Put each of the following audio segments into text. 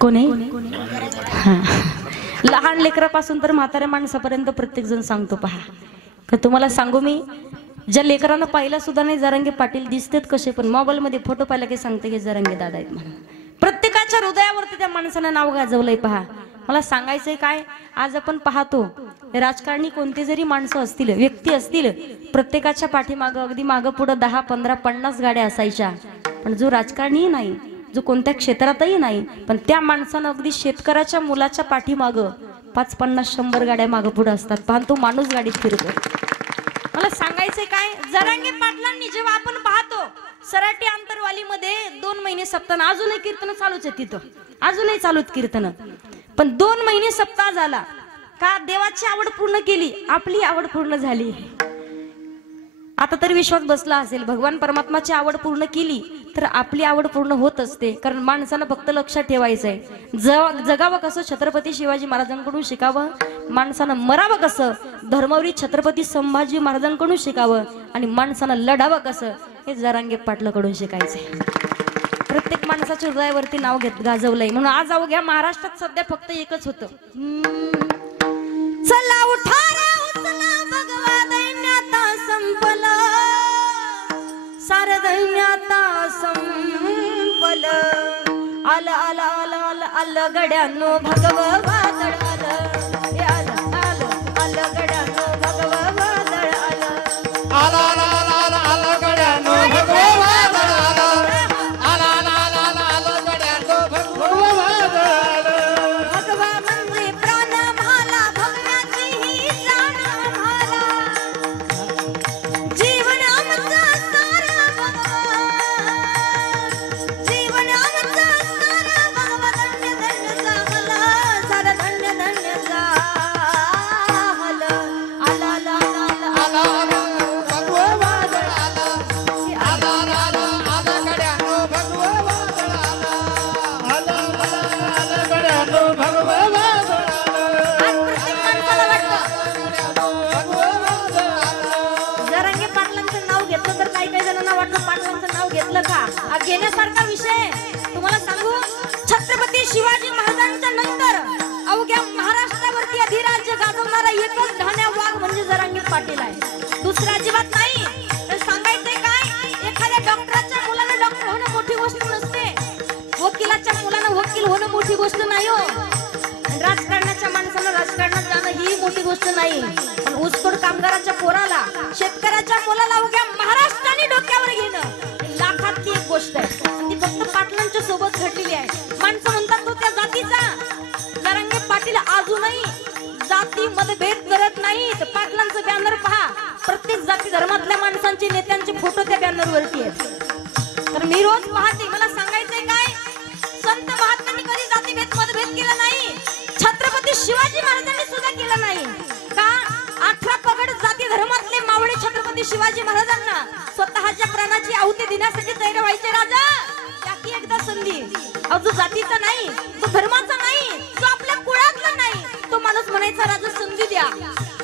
कोणी लहान लेकरापासून तर म्हाताऱ्या माणसापर्यंत प्रत्येक जण सांगतो पहा. का तुम्हाला सांगू मी, ज्या लेकरांना पाहिला सुद्धा नाही जरांगे पाटील दिसतेत कसे, पण मोबाईल मध्ये फोटो पाहिला की सांगते की जरांगे दादा आहेत म्हणून. प्रत्येकाच्या हृदयावरती त्या माणसानं नाव गाजवलंय पहा. मला सांगायचंय काय, आज आपण पाहतो राजकारणी कोणते जरी माणसं असतील, व्यक्ती असतील, प्रत्येकाच्या पाठीमागं अगदी मागं पुढं 10, 15, 50 गाड्या असायच्या. पण जो राजकारणी नाही, जो कोणत्या क्षेत्रातही नाही, पण त्या माणसानं अगदी शेतकऱ्याच्या मुलाच्या पाठीमागं 5, 50, 100 गाड्या मागं पुढे असतात. पण तो माणूस गाडीत फिरतो. मला सांगायचंय काय, जरांगे पाटलांनी जेव्हा आपण पाहतो सराटी आंतरवालीमध्ये 2 महिने सप्ताह, अजूनही कीर्तन चालूच आहे तिथं, अजूनही चालूच कीर्तन. पण 2 महिने सप्ताह झाला का देवाची आवड पूर्ण केली, आपली आवड पूर्ण झाली. आता तर विश्वास बसला असेल, भगवान परमात्माची आवड पूर्ण केली तर आपली आवड पूर्ण होत असते. कारण माणसानं फक्त लक्षात ठेवायचंय, जगावं कसं छत्रपती शिवाजी महाराजांकडून शिकावं, माणसानं मरावं कसं धर्मवीर छत्रपती संभाजी महाराजांकडून शिकावं, आणि माणसानं लढावं कसं हे जरांगे पाटलाकडून शिकायचंय. प्रत्येक माणसाच्या हृदयावरती नाव गाजवलंय. म्हणून आज अवघ्या महाराष्ट्रात सध्या फक्त एकच होतं, चला उठा रे उचला भगवा दैन्याता संपला, सार दैन्याता संपल, आलं आलं आलं आलं आलं गड्यानो भगव वादळ आलं, हे आलं आलं आलं गड्यानो भगव वादळ आलं, आला आला आला आला आला गड्यानो भगवा वादळ आलं, आला आला आला आला आला गड्यानो भगवा वादळ आलं. भगवा म्हणजे प्राण भाला, भगव्याची ही जाण आम्हाला, जीवन आमचं सारं भगवा, जीवन आमचं सारं भगवा, धन्य धन्य झालं, सारं धन्य धन्य झालं, आला आला आला आला भगवा वादळ आलं, आला आला आला आला गड्यानो भगवा वादळ आलं, आला आला आला गड्यानो भगवा वादळ आलं. आज प्रत्येक माणसाला वाटतं भगवा वादळ आलं. जरांगे पाटलांचं नाव घेतलं तर काही काही जणांना वाटलं पाटलांचं नाव घेतलं का, हा घेण्यासारखा विषय. तुम्हाला सांगू, छत्रपती शिवाजी महाराजांच्या नंतर अवघ्या महाराष्ट्रावरती अधिराज्य गाजवणारा एकच ढाण्या वाघ म्हणजे जरांगे पाटील आहे, दुसरा अजिबात नाही. तर सांगायचंय काय, एखाद्या डॉक्टराच्या मुलानं डॉक्टर होणं मोठी गोष्ट नसते, वकिलाच्या मुलानं वकील होणं मोठी गोष्ट नाही हो, राजकारणाच्या माणसानं राजकारणात जाणं ही मोठी गोष्ट नाही. पण ऊसतोड कामगाराच्या पोराला, शेतकऱ्याच्या मुलाला उद्या महाराष्ट्राने डोक्यावर घेणं लाखातली एक गोष्ट आहे, आणि ती फक्त पाटलांच्या सोबत घडलेली आहे. माणसं म्हणतात तो त्या जातीचा, जरांगे पाटील अजूनही जाती मतभेद करत नाहीत. पाटलांचं बॅनर पहा, प्रत्येक जाती धर्मातल्या माणसांचे नेत्यांचे फोटो त्या बॅनरवरती आहेत. तर मी रोज पाहते, मला सांगायचंय काय, संत महात्म्यांनी कधी जातीभेद मतभेद केला नाही, छत्रपती शिवाजी महाराजांनी सुद्धा केलं नाही. का 18 पगड जाती धर्मातले मावळे छत्रपती शिवाजी महाराजांना स्वतःच्या प्राणाची आहुती देण्यासाठी तयार व्हायचे. राजा त्याची एकदा संधी, जो जातीचा नाही, तो धर्माचा नाही, तो आपल्या कुळातला नाही, तो माणूस म्हणायचा राजा संधी द्या.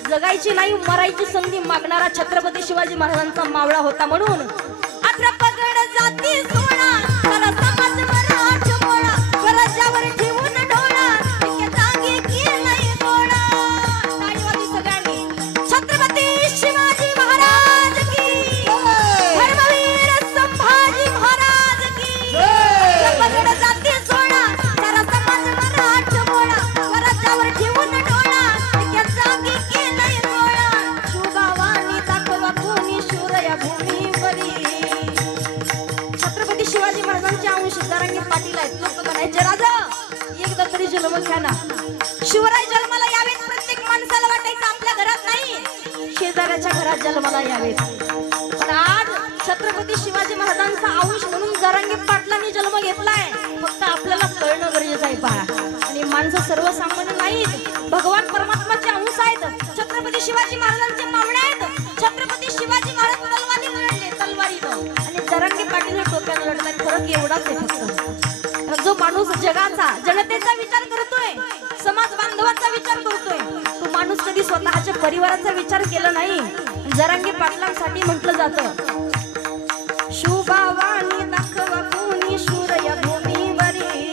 जगायची नाही मरायची संधी मागणारा छत्रपती शिवाजी महाराजांचा मावळा होता. म्हणून 18 पगड जाती सोडा, त्याला समाज मराठ मोळा, स्वराज्यावर ठेवून डोळा, इतक्या जागी केलाय गोळा. ताळीवाली सगळ्यांनी छत्रपती शिवाजी महाराज की, धर्मवीर संभाजी महाराज की. 18 पगड जाती सोडा, त्याला समाज मराठ मोळा, स्वराज्यावर ठेवून डोळा, इतक्या जागी केलाय गोळा. शिवगावानी दाखवा कोणी शूर या भूमीवरी. छत्रपती शिवाजी महाराजांचे अंश जरांगे पाटील आहेत. लोक म्हणायचे राजा एकदा तरी जन्म घ्या ना, शिवराय जन्माला यावेत. प्रत्येक माणसाला वाटायचं आपल्या घरात नाही, शेजाऱ्याच्या घरात जन्माला यावेत. पण आज छत्रपती शिवाजी महाराजांचा अंश म्हणून जरांगे पाटलांनी जन्म घेतलाय. फक्त आपल्याला कळणं गरजेचं आहे पहा. आणि माणसं सर्वसामान्य नाहीत, भगवान परमात्माचे अंश आहेत. छत्रपती शिवाजी महाराजांचे मावळे आहेत. छत्रपती शिवाजी महाराज तलवारीनं लढले, तलवारीनं, आणि जरांगे पाटील डोक्यानं लढतात. फरक एवढाच आहे फक्त. जो माणूस जगाचा, जनतेचा विचार करतोय, समाज बांधवाचा विचार करतोय, तो माणूस कधी स्वतःच्या परिवाराचा विचार केला नाही. जरांगे पाटलांसाठी म्हटलं जातं, शुभावानी दाखवा कोणी शूर या भूमीवरी.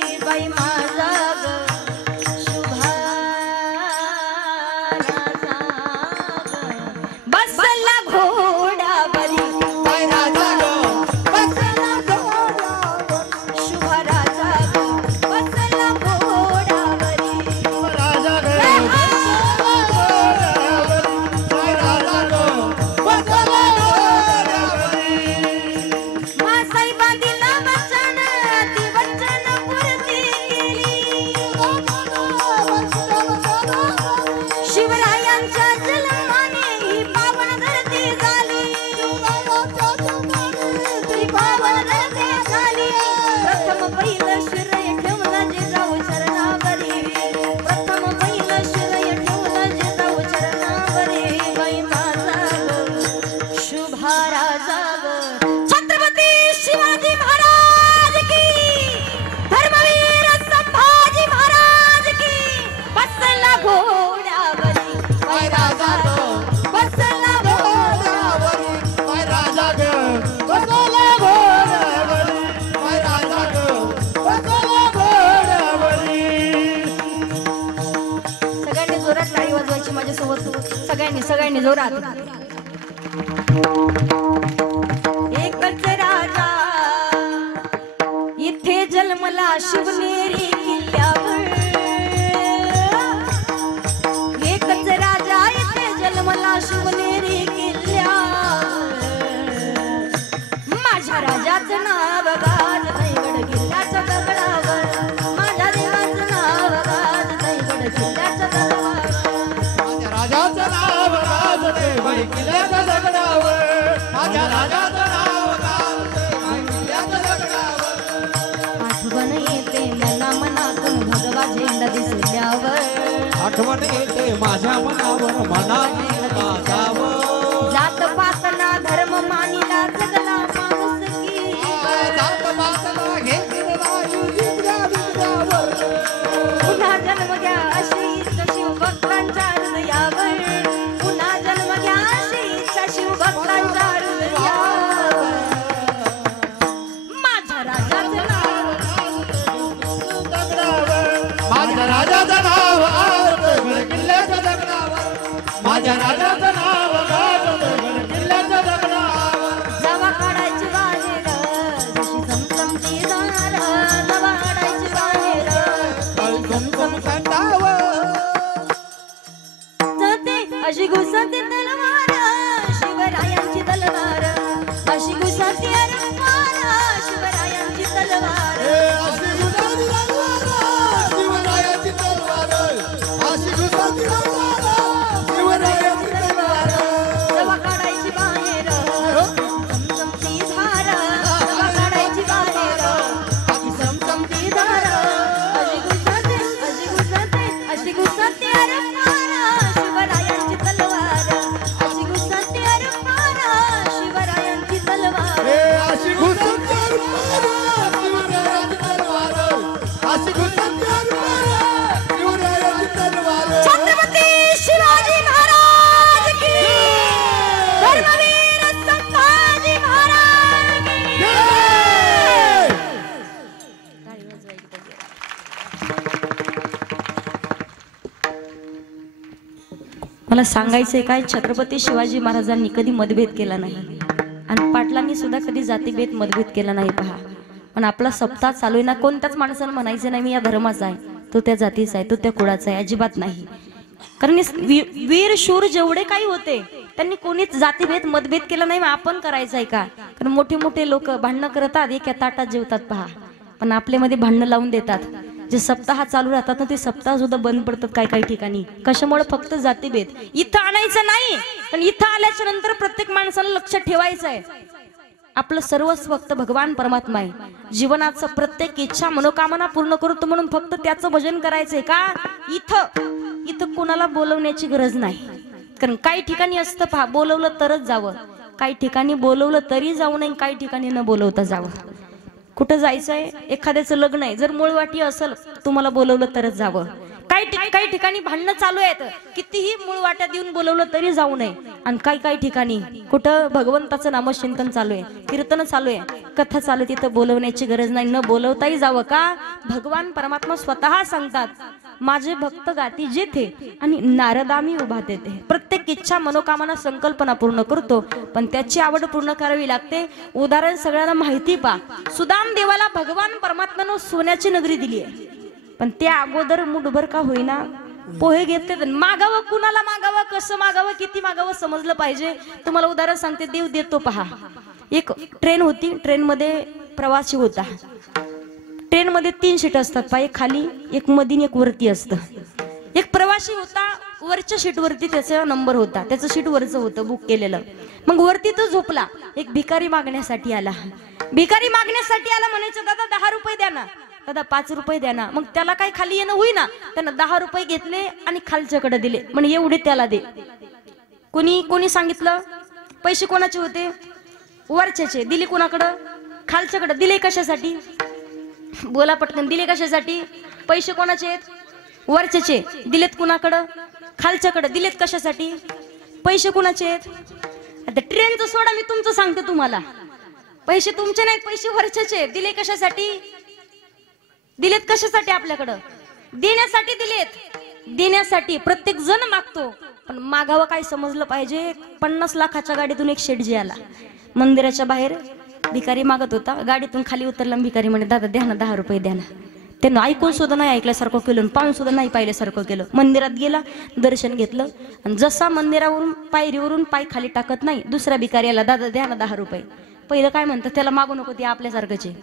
सगळ्यांनी जोरात. एकच राजा इथे जन्मला शिवनेरी किल्ल्यावर. एकच राजा इथे जन्मला शिवनेरी किल्ल्यावर. माझ्या राजाचं नाव गाज रायगड किल्ल्याच्या दगडावर. माझ्या देवाचं नाव गाज रायगड किल्ल्याच्या दगडावर. माझ्या राजाचं नाव गाजते बाई किल्ल्याच्या दगडावर. माझ्या राजाचं नाव गाजते बाई किल्ल्याच्या दगडावर. आठवण येते मना मनातून भगवा झेंडा दिसल्यावर. आठवण येते माझ्या मनावर मनाने माझ्यावर. जात पातना धर्म मानिला जगला माणूस की. जात पातला घेतला युधिष्ठिरा विद्यावर. पुन्हा जन्म घ्या अशी इच्छा शिवभक्तांच्या हृदयावर. पुन्हा जन्म घ्या अशी इच्छा शिवभक्तांच्या हृदयावर. माझ्या राजाचं नाव माझ्या राजाचं नाव गाजते किल्ल्याच्या दगडावर. माझ्या राजाचं नाव गाजते किल्ल्याच्या दगडावर. जवा काढायची बाहेर जशी चमचमती धार. जवा काढायची बाहेर चमचम कंठावर. जाते अशी घुसते तलवार. शिवरायांची तलवार अशी घुसते अरंपार. शिवरायांची तलवार. अशी गुलाबी तलवार, शिवरायाची तलवार. अशी गुलाबी तलवार, शिवरायाची तलवार. जवा काढायची बाहेर चमचमती धार. जवा काढायची बाहेर चमचमती धार. अशी घुसते अरंपार. शिवरायांची तलवार अशी घुसते अरंपार. शिवरायांची तलवार. अशी गुलाबी तलवार, शिवरायाची तलवार. अशी गुलाबी तलवार, शिवरायाची तलवार. छत्रपती शिवाजी महाराज की. धर्मवीर संभाजी महाराज की. जय! टाळी वाजवायची पाहिजे. मला सांगायचंय काय, छत्रपती शिवाजी महाराजांनी कधी मतभेद केला नाही आणि पाटलांनी सुद्धा कधी जातीभेद मतभेद केला नाही. पहा, पण आपला सप्ताह चालू आहे ना, कोणत्याच माणसानं म्हणायचं नाही मी या धर्माचा आहे, तो त्या जातीचा आहे, तो त्या कुळाचा आहे, अजिबात नाही. कारण वीर शूर जेवढे काही होते त्यांनी कोणीच जातीभेद मतभेद केला नाही. आपण करायचं आहे का? कारण मोठे मोठे लोक भांडणं करतात, एका ताटात जेवतात. पहा, पण आपल्यामध्ये भांडणं लावून देतात. जे सप्ताह चालू राहतात ना, ते सप्ताह सुद्धा बंद पडतात काही काही ठिकाणी. कशामुळे? फक्त जातीभेद इथं आणायचं नाही, पण इथं आल्याच्या नंतर प्रत्येक माणसाला लक्षात ठेवायचं आहे आपलं सर्वस्व फक्त भगवान परमात्मा आहे. जीवनाचं प्रत्येक इच्छा मनोकामना पूर्ण करतो म्हणून फक्त त्याचं भजन करायचंय का? इथं कोणाला बोलवण्याची गरज नाही. कारण काही ठिकाणी असतं पहा, बोलवलं तरच जावं, काही ठिकाणी बोलवलं तरी जाऊ नये, काही ठिकाणी न बोलवता जावं. कुठं जायचंय? एखाद्याचं लग्न आहे, जर मूळवाटी असेल तुम्हाला बोलवलं तरच जावं. काही ठिकाणी भांडणं चालू आहेत, कितीही मूळ वाट्यात येऊन बोलवलं तरी जाऊ नये. आणि काही ठिकाणी कुठं भगवंताचं नामचिंतन चालू आहे, कीर्तन चालू आहे, कथा चालू आहे, तिथं बोलवण्याची गरज नाही, न बोलवताही जावं. का? भगवान परमात्मा स्वतः सांगतात, माझे भक्त गाती जेथे आणि नारदामी उभा तेथे. प्रत्येक इच्छा मनोकामना संकल्पना पूर्ण करतो, पण त्याची आवड पूर्ण करावी लागते. उदाहरण सगळ्यांना माहिती पा, सुदाम देवाला भगवान परमात्म्यानं सोन्याची नगरी दिली आहे, पण त्या अगोदर मुठभर का होईना पोहे घेतले. मागावं कुणाला मागावं, कसं मागावं, किती मागावं समजलं पाहिजे. तुम्हाला उदाहरण सांगते, देव देतो. पहा, एक ट्रेन होती, ट्रेन मध्ये प्रवासी होता. ट्रेन मध्ये 3 सीट असतात, पहा, एक खाली, एक मधीन, एक वरती असतं. एक प्रवासी होता, वरच्या सीट वरती त्याचा नंबर होता, त्याचं सीट वरचं होतं बुक केलेलं. मग वरती तो झोपला. एक भिकारी मागण्यासाठी आला. भिकारी मागण्यासाठी आला, म्हणायचं दादा 10 रुपये द्या ना, दादा 5 रुपये द्या ना. मग त्याला काही खाली येणं होईना, त्यानं 10 रुपये घेतले आणि खालच्याकडे दिले, म्हणजे एवढे त्याला दे. कोणी सांगितलं? पैसे कोणाचे होते? वरच्याचे. दिले कोणाकडं? खालच्याकडे. दिले कशासाठी? बोला पटकन, दिले कशासाठी? पैसे कोणाचे आहेत? वरच्याचे. दिलेत कुणाकडं? खालच्याकडे. दिलेत कशासाठी? पैसे कुणाचे आहेत? आता ट्रेनचं सोडा, मी तुमचं सांगते तुम्हाला. पैसे तुमचे नाहीत, पैसे वरच्याचे. दिले कशासाठी? दिलेत कशासाठी? आपल्याकडं देण्यासाठी दिलेत. देण्यासाठी. प्रत्येक जण मागतो, पण मागावं काय समजलं पाहिजे. 50 लाखाच्या गाडीतून एक शेठजी आला मंदिराच्या बाहेर. भिकारी मागत होता. गाडीतून खाली उतरला. भिकारी म्हणे दादा द्या ना 10 रुपये द्या ना. त्यानं ऐकून सुद्धा नाही ऐकल्यासारखं केलं, पाहून सुद्धा नाही पाहिल्यासारखं केलं. मंदिरात गेला, दर्शन घेतलं आणि जसा मंदिरावरून पायरीवरून पाय खाली टाकत नाही दुसऱ्या भिकाऱ्याला दादा द्या ना 10 रुपये. पहिलं काय म्हणतं त्याला मागू नको ते आपल्यासारखंच आहे.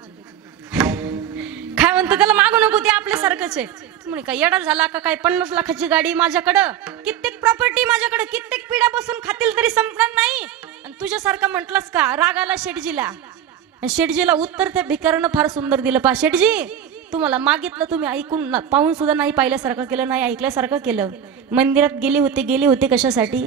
काय म्हणतं त्याला मागू नको ते आपल्यासारखंच आहे. म्हणे काय येडा झाला का काय. 50 लाखाची गाडी माझ्याकडं, कित्येक प्रॉपर्टी माझ्याकडे, कित्येक पिढ्या बसून खातील तरी संपणार नाही. आणि तुझ्यासारखा म्हटलास का. रागाला शेठजीला. शेठजीला उत्तर त्या भिकाऱ्यानं फार सुंदर दिलं. पा शेठजी तुम्हाला मागितलं, तुम्ही ऐकून पाहून सुद्धा नाही पाहिल्यासारखं केलं, नाही ऐकल्यासारखं केलं. मंदिरात गेले होते कशासाठी.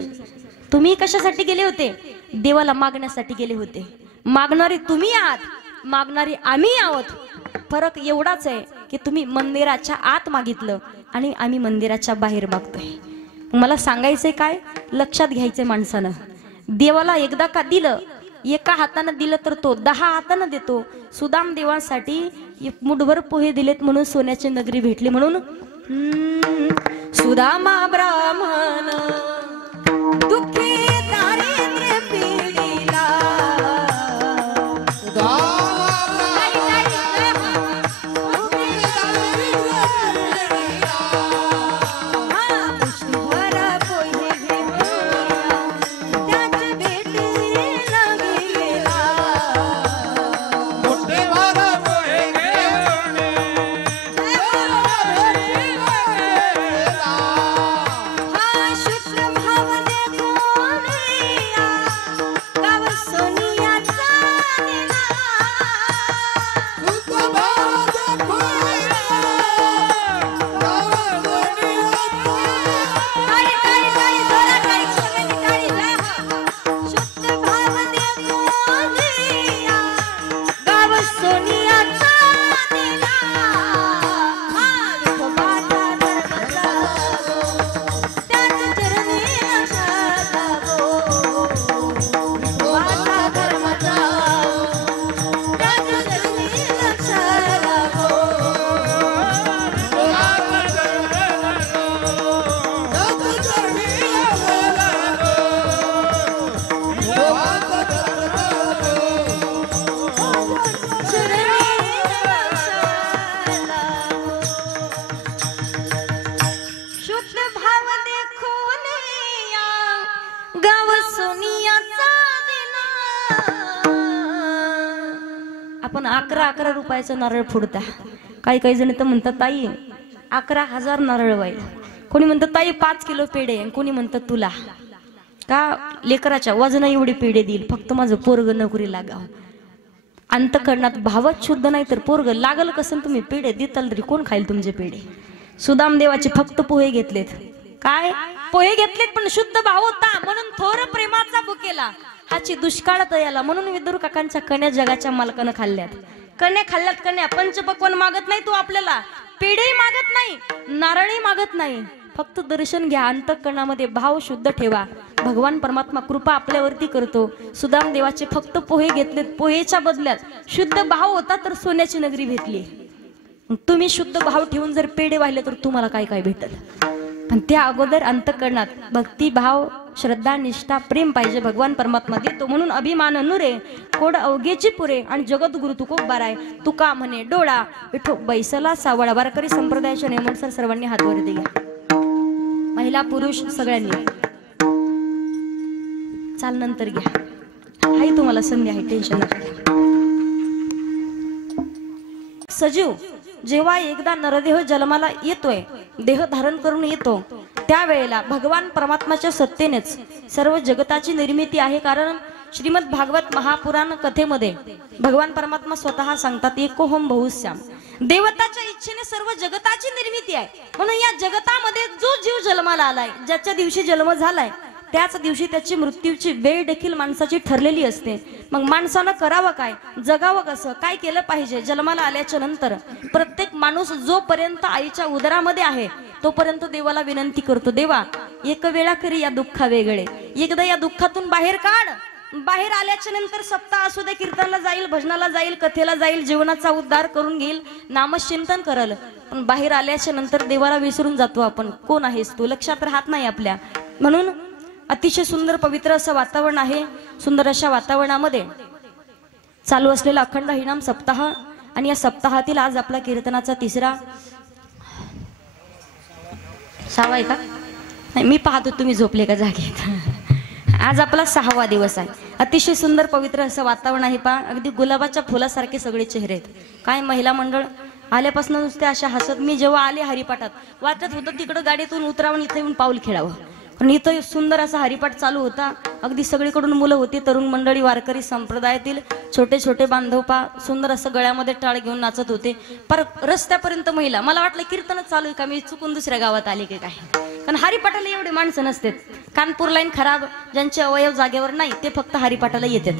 तुम्ही कशासाठी गेले होते. देवाला मागण्यासाठी गेले होते. मागणारे तुम्ही आहात, मागणारे आम्ही आहोत. फरक एवढाच आहे की तुम्ही मंदिराच्या आत मागितलं आणि आम्ही मंदिराच्या बाहेर मागतोय. मला सांगायचंय काय, लक्षात घ्यायचंय माणसानं. देवाला एकदा का दिलं, एका हातानं दिलं तर तो 10 हातानं देतो. सुदाम देवासाठी मुठभर पोहे दिलेत म्हणून सोन्याची नगरी भेटली. म्हणून सुदामा ब्राह्मण दुःखी दारिद्र्य पीडिला. आपण 11 रुपयाचं नारळ फोडता. काही जण तर म्हणतात ताई 11,000 नारळ वाईल. कोणी म्हणतात ताई 5 किलो पेढे, कोणी म्हणतात तुला का लेकराच्या वजन एवढी पेढे देईल, फक्त माझं पोरग नोकरी लागाव. अंतकरणात भावच शुद्ध नाही तर पोरग लागल कसं. तुम्ही पेढे देताल तरी कोण खाईल तुमचे पेढे. सुदाम देवाचे फक्त पोहे घेतलेत. काय पोहे घेतलेत पण शुद्ध भाव होता म्हणून थोर प्रेमाचा बुकेला हाची दुष्काळ तयाला. म्हणून विदुर काकांच्या कन्या जगाच्या मालकानं खाल्ल्यात. कन्या खाल्ल्यात. कन्या पंचपक्वान मागत नाही तू आपल्याला, पेढे मागत नाही, नारळी मागत नाही. फक्त दर्शन घ्या. अंतःकरणामध्ये भाव शुद्ध ठेवा. भगवान परमात्मा कृपा आपल्यावरती करतो. सुदाम देवाचे फक्त पोहे घेतलेत. पोहेच्या बदल्यात शुद्ध भाव होता तर सोन्याची नगरी भेटली. तुम्ही शुद्ध भाव ठेवून जर पेढे वाहिले तर तुम्हाला काय काय भेटल. पण त्या अगोदर अंतःकरणात भक्ती भाव श्रद्धा निष्ठा प्रेम पाहिजे. भगवान परमात्मा देतो म्हणून अभिमान नुरे कोड अवघेची पुरे आणि जगद्गुरु तुकोब बाराय तुका म्हणे डोळा विठो बैसला सावळा. वारकरी संप्रदायाच्या नियमानुसार सर्वांनी हात वर दिला. महिला पुरुष सगळ्यांनी चाल नंतर घ्या. हाही तुम्हाला संधी आहे, टेन्शन नका घ्या. सजीव जेव्हा एकदा नरदेह जन्माला येतोय, देह धारण करून येतो, त्यावेळेला भगवान परमात्माच्या सत्तेनेच सर्व जगताची निर्मिती आहे. कारण श्रीमद भागवत महापुराण कथेमध्ये भगवान परमात्मा स्वतः सांगतात एकोहम बहुश्याम. देवताच्या इच्छेने सर्व जगताची निर्मिती आहे. म्हणून या जगतामध्ये जो जीव जन्माला आलाय, ज्याच्या दिवशी जन्म झालाय त्याच दिवशी त्याची मृत्यूची वेळ देखील माणसाची ठरलेली असते. मग माणसानं करावं काय, जगावं कसं, काय केलं पाहिजे. जन्माला आल्याच्या नंतर प्रत्येक माणूस जोपर्यंत आईच्या उदरामध्ये आहे तोपर्यंत देवाला विनंती करतो, देवा एक वेळा करी या दुःखा वेगळे, एकदा या दुःखातून बाहेर काढ. बाहेर आल्याच्या नंतर सप्ताह असू दे, कीर्तनाला जाईल, भजनाला जाईल, कथेला जाईल, जीवनाचा उद्धार करून घेईल, नामचिंतन करल. पण बाहेर आल्याच्या नंतर देवाला विसरून जातो आपण. कोण आहेस तू लक्षात राहत नाही आपल्या. म्हणून अतिशय सुंदर पवित्र असं वातावरण आहे. सुंदर अशा वातावरणामध्ये चालू असलेला अखंड हरिनाम सप्ताह आणि या सप्ताहातील आज आपला कीर्तनाचा तिसरा सहावा आहे का नाही मी पाहतो तुम्ही झोपले का जागेत. आज आपला 6वा दिवस आहे. अतिशय सुंदर पवित्र असं वातावरण आहे. पहा अगदी गुलाबाच्या फुलासारखे सगळे चेहरे आहेत. काय महिला मंडळ आल्यापासून नुसते अशा हसत. मी जेव्हा आले हरिपाठात वाटत होतं तिकडं गाडीतून उतरावून इथे येऊन पाऊल खेळावं, पण इथं सुंदर असा हरिपाठ चालू होता. अगदी सगळीकडून मुलं होती, तरुण मंडळी, वारकरी संप्रदायातील छोटे छोटे बांधव पा सुंदर असं गळ्यामध्ये टाळ घेऊन नाचत होते. पर रस्त्यापर्यंत महिला. मला वाटलं कीर्तनच चालू आहे का, मी चुकून दुसऱ्या गावात आले की काय. कारण हरिपाठाला एवढे माणसं नसतात. कानपूर लाईन खराब, ज्यांचे अवयव जागेवर नाही ते फक्त हरिपाठाला येतात.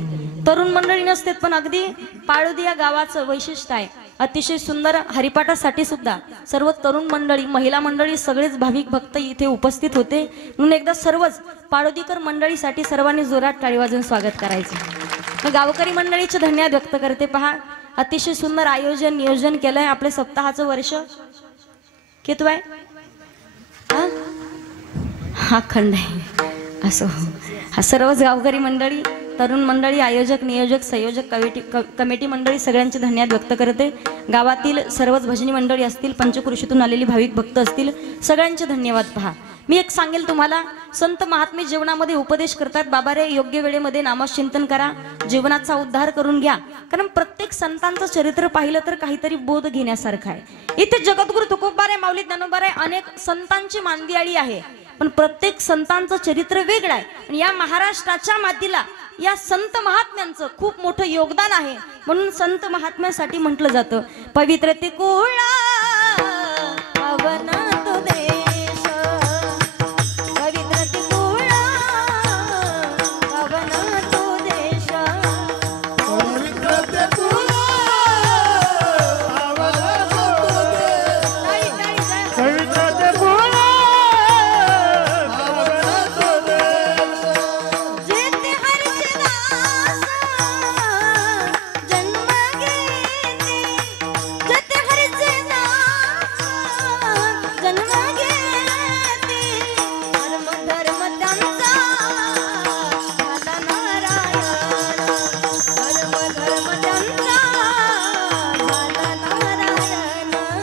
तरुण मंडळी नसतात. पण अगदी पाळोदी या गावाचं वैशिष्ट्य आहे. अतिशय सुंदर हरिपाठासाठी सुद्धा सर्व तरुण मंडळी, महिला मंडळी, सगळेच भाविक भक्त इथे उपस्थित होते. म्हणून एकदा सर्वच पाळोदीकर मंडळीसाठी सर्वांनी जोरात टाळी वाजवून स्वागत करायचं. मग गावकरी मंडळीचे धन्यवाद व्यक्त करते. पहा अतिशय सुंदर आयोजन नियोजन केलंय. आपले सप्ताहाचं वर्ष किती आहे हा खंड आहे असो. हा सर्वच गावकरी मंडळी, तरुण मंडळी, आयोजक, नियोजक, संयोजक, कमिटी मंडळी सगळ्यांचे धन्यवाद व्यक्त करते. गावातील सर्वच भजनी मंडळी असतील, पंचकृषीतून आलेली भाविक भक्त असतील, सगळ्यांचे धन्यवाद. पहा मी एक सांगेल तुम्हाला, संत महात्मे जीवनामध्ये उपदेश करतात. बाबा रे योग्य वेळेमध्ये नामचिंतन करा, जीवनाचा उद्धार करून घ्या. कारण प्रत्येक संतांचं चरित्र पाहिलं तर काहीतरी बोध घेण्यासारखं आहे. इथे जगद्गुरु तुकोबारे, माऊली ज्ञानोबारे, अनेक संतांची मांदियाळी आहे. पण प्रत्येक संतांचं चरित्र वेगळं आहे. आणि या महाराष्ट्राच्या मातीला या संत महात्म्यांचं खूप मोठं योगदान आहे. म्हणून संत महात्म्यासाठी म्हटलं जातं पवित्र ते कुळा पावन तो देश, पवित्र ते कुळा पावन तो देश, पवित्र ते कुळा पावन तो देश, पवित्र ते कुळा पावन तो देश. जेथे हरीचे दास जन्म घेते, जेथे हरीचे दास जन्म घेते, धर्म धर्म त्यांचा झाला नारायण, धर्म धर्म त्यांचा झाला नारायण. जेथे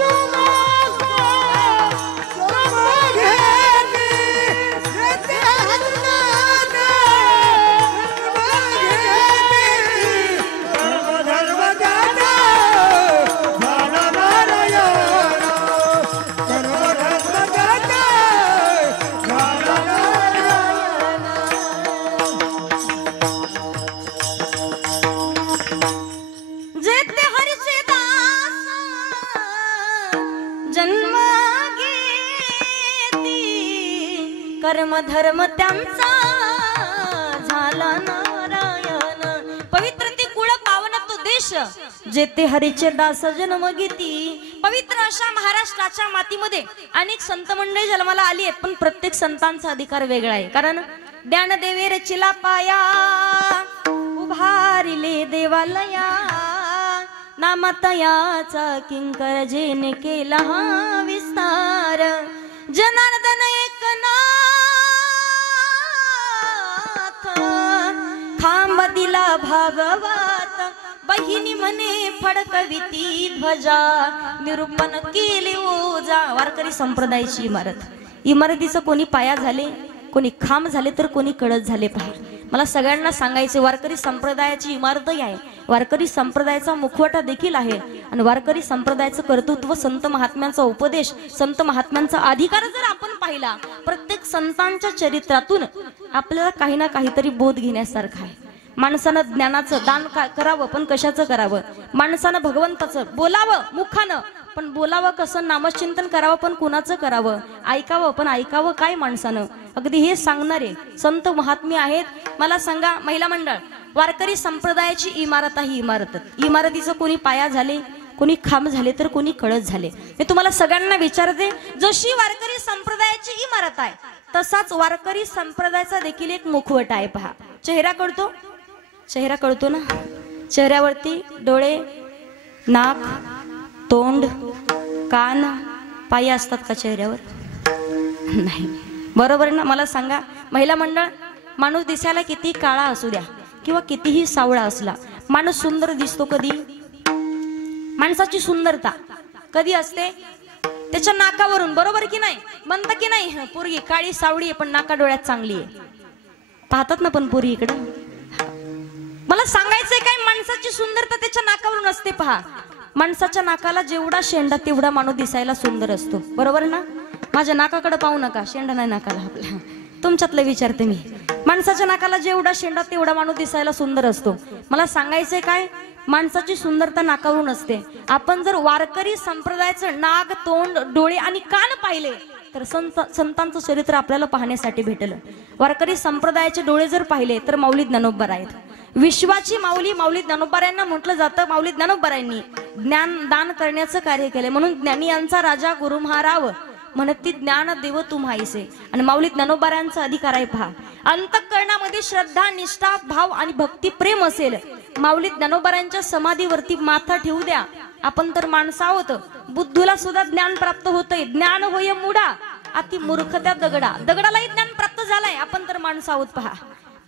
हरीचे दास जन्म घेते, जेथे हरीचे दास जन्म घेते, धर्म धर्म त्याचा झाला नारायण, धर्म धर्म त्याचा झाला नारायण. जेथे हरीचे दास जन्म घेती, कर्म धर्म त्यांचा झाला नारायण. पवित्र ती कुळ पावन तो देश, जेथे हरीचे दास जन्म घेती. पवित्र अशा महाराष्ट्राच्या मातीमध्ये अनेक संत मंडळी जन्माला आली आहेत. पण प्रत्येक संतांचा अधिकार वेगळा आहे. कारण ज्ञानदेवे रचिला पाया, उभारिले देवालया, नामतयाचा किंकर जेने केला हा विस्तार. जनार्दन एकनाथ खांब दिला भागवत, बहिणी म्हणे फडकविती ध्वजा, निरूपण केले ओजा. वारकरी संप्रदायाची इमारत, इमारतीचं कोणी पाया झाले, कोणी खांब झाले, तर कोणी कळस झाले. पहा मला सगळ्यांना सांगायचे, वारकरी संप्रदायाची इमारतही आहे, वारकरी संप्रदायाचा मुखवटा देखील आहे. आणि वारकरी संप्रदायाचं कर्तृत्व, संत महात्म्यांचा उपदेश, संत महात्म्यांचा अधिकार जर आपण पाहिला, प्रत्येक संतांच्या चरित्रातून आपल्याला काही ना काहीतरी बोध घेण्यासारखा आहे. माणसानं ज्ञानाचं दान करावं, पण कशाचं करावं. माणसानं भगवंताचं बोलावं मुखानं, पण बोलावं कसं. नामचिंतन करावं, पण कुणाचं करावं. ऐकावं, पण ऐकावं काय माणसानं. अगदी हे सांगणारे संत महात्मे आहेत. मला सांगा महिला मंडळ, वारकरी संप्रदायाची इमारत आहे. इमारतीचं कोणी पाया झाले, कोणी खांब झाले, तर कोणी कळस झाले. मी तुम्हाला सगळ्यांना विचारते, जशी वारकरी संप्रदायाची इमारत आहे, तसाच वारकरी संप्रदायाचा देखील एक मुखवटा आहे. पहा चेहरा कळतो, चेहरा कळतो ना. चेहऱ्यावरती डोळे, नाक, तोंड, कान, पाय असतात का चेहऱ्यावर? नाही, बरोबर आहे ना? मला सांगा, महिला मंडळ, माणूस दिसायला किती काळा असू द्या किंवा कितीही सावळा असला, माणूस सुंदर दिसतो कधी? माणसाची सुंदरता कधी असते? त्याच्या नाकावरून, बरोबर की नाही? म्हणतं की नाही, पोरगी काळी सावळी आहे पण नाका डोळ्यात चांगली आहे. पाहतात ना पण पोरी इकडं. मला सांगायचंय काय, माणसाची सुंदरता त्याच्या नाकावरून असते. पहा, माणसाच्या नाकाला जेवढा शेंडा तेवढा माणूस दिसायला सुंदर असतो, बरोबर ना? माझ्या नाकाकडे पाहू नका, शेंडा नाही नाकाला आपल्या, तुमच्यातलं विचारते मी. माणसाच्या नाकाला जेवढा शेंडा तेवढा माणूस दिसायला सुंदर असतो. मला सांगायचंय काय, माणसाची सुंदरता नाकावरून असते. आपण जर वारकरी संप्रदायाचं नाक, तोंड, डोळे आणि कान पाहिले तर संतांचं चरित्र आपल्याला पाहण्यासाठी भेटलं. वारकरी संप्रदायाचे डोळे जर पाहिले तर माऊली ज्ञानोबा आहेत. विश्वाची माऊली माऊली ज्ञानोबारायांना म्हटलं जातं. माऊली ज्ञानोबारायांनी ज्ञान दान करण्याचं कार्य केले, म्हणून ज्ञानी यांचा राजा गुरु महाराव म्हणती ज्ञान देव तुम्हाईसे. आणि माऊली ज्ञानोबारायांचा अधिकार आहे. पहा, अंतःकरणामध्ये श्रद्धा, निष्ठा, भाव आणि भक्ती, प्रेम असेल, माऊली ज्ञानोबारायांच्या समाधीवरती माथा ठेवू द्या. आपण तर माणसं आहोत, बुद्धूला सुद्धा ज्ञान प्राप्त होतंय. ज्ञान होय मुडा अति मूर्ख त्या दगडा, दगडालाही ज्ञान प्राप्त झालंय. आपण तर माणसं आहोत. पहा,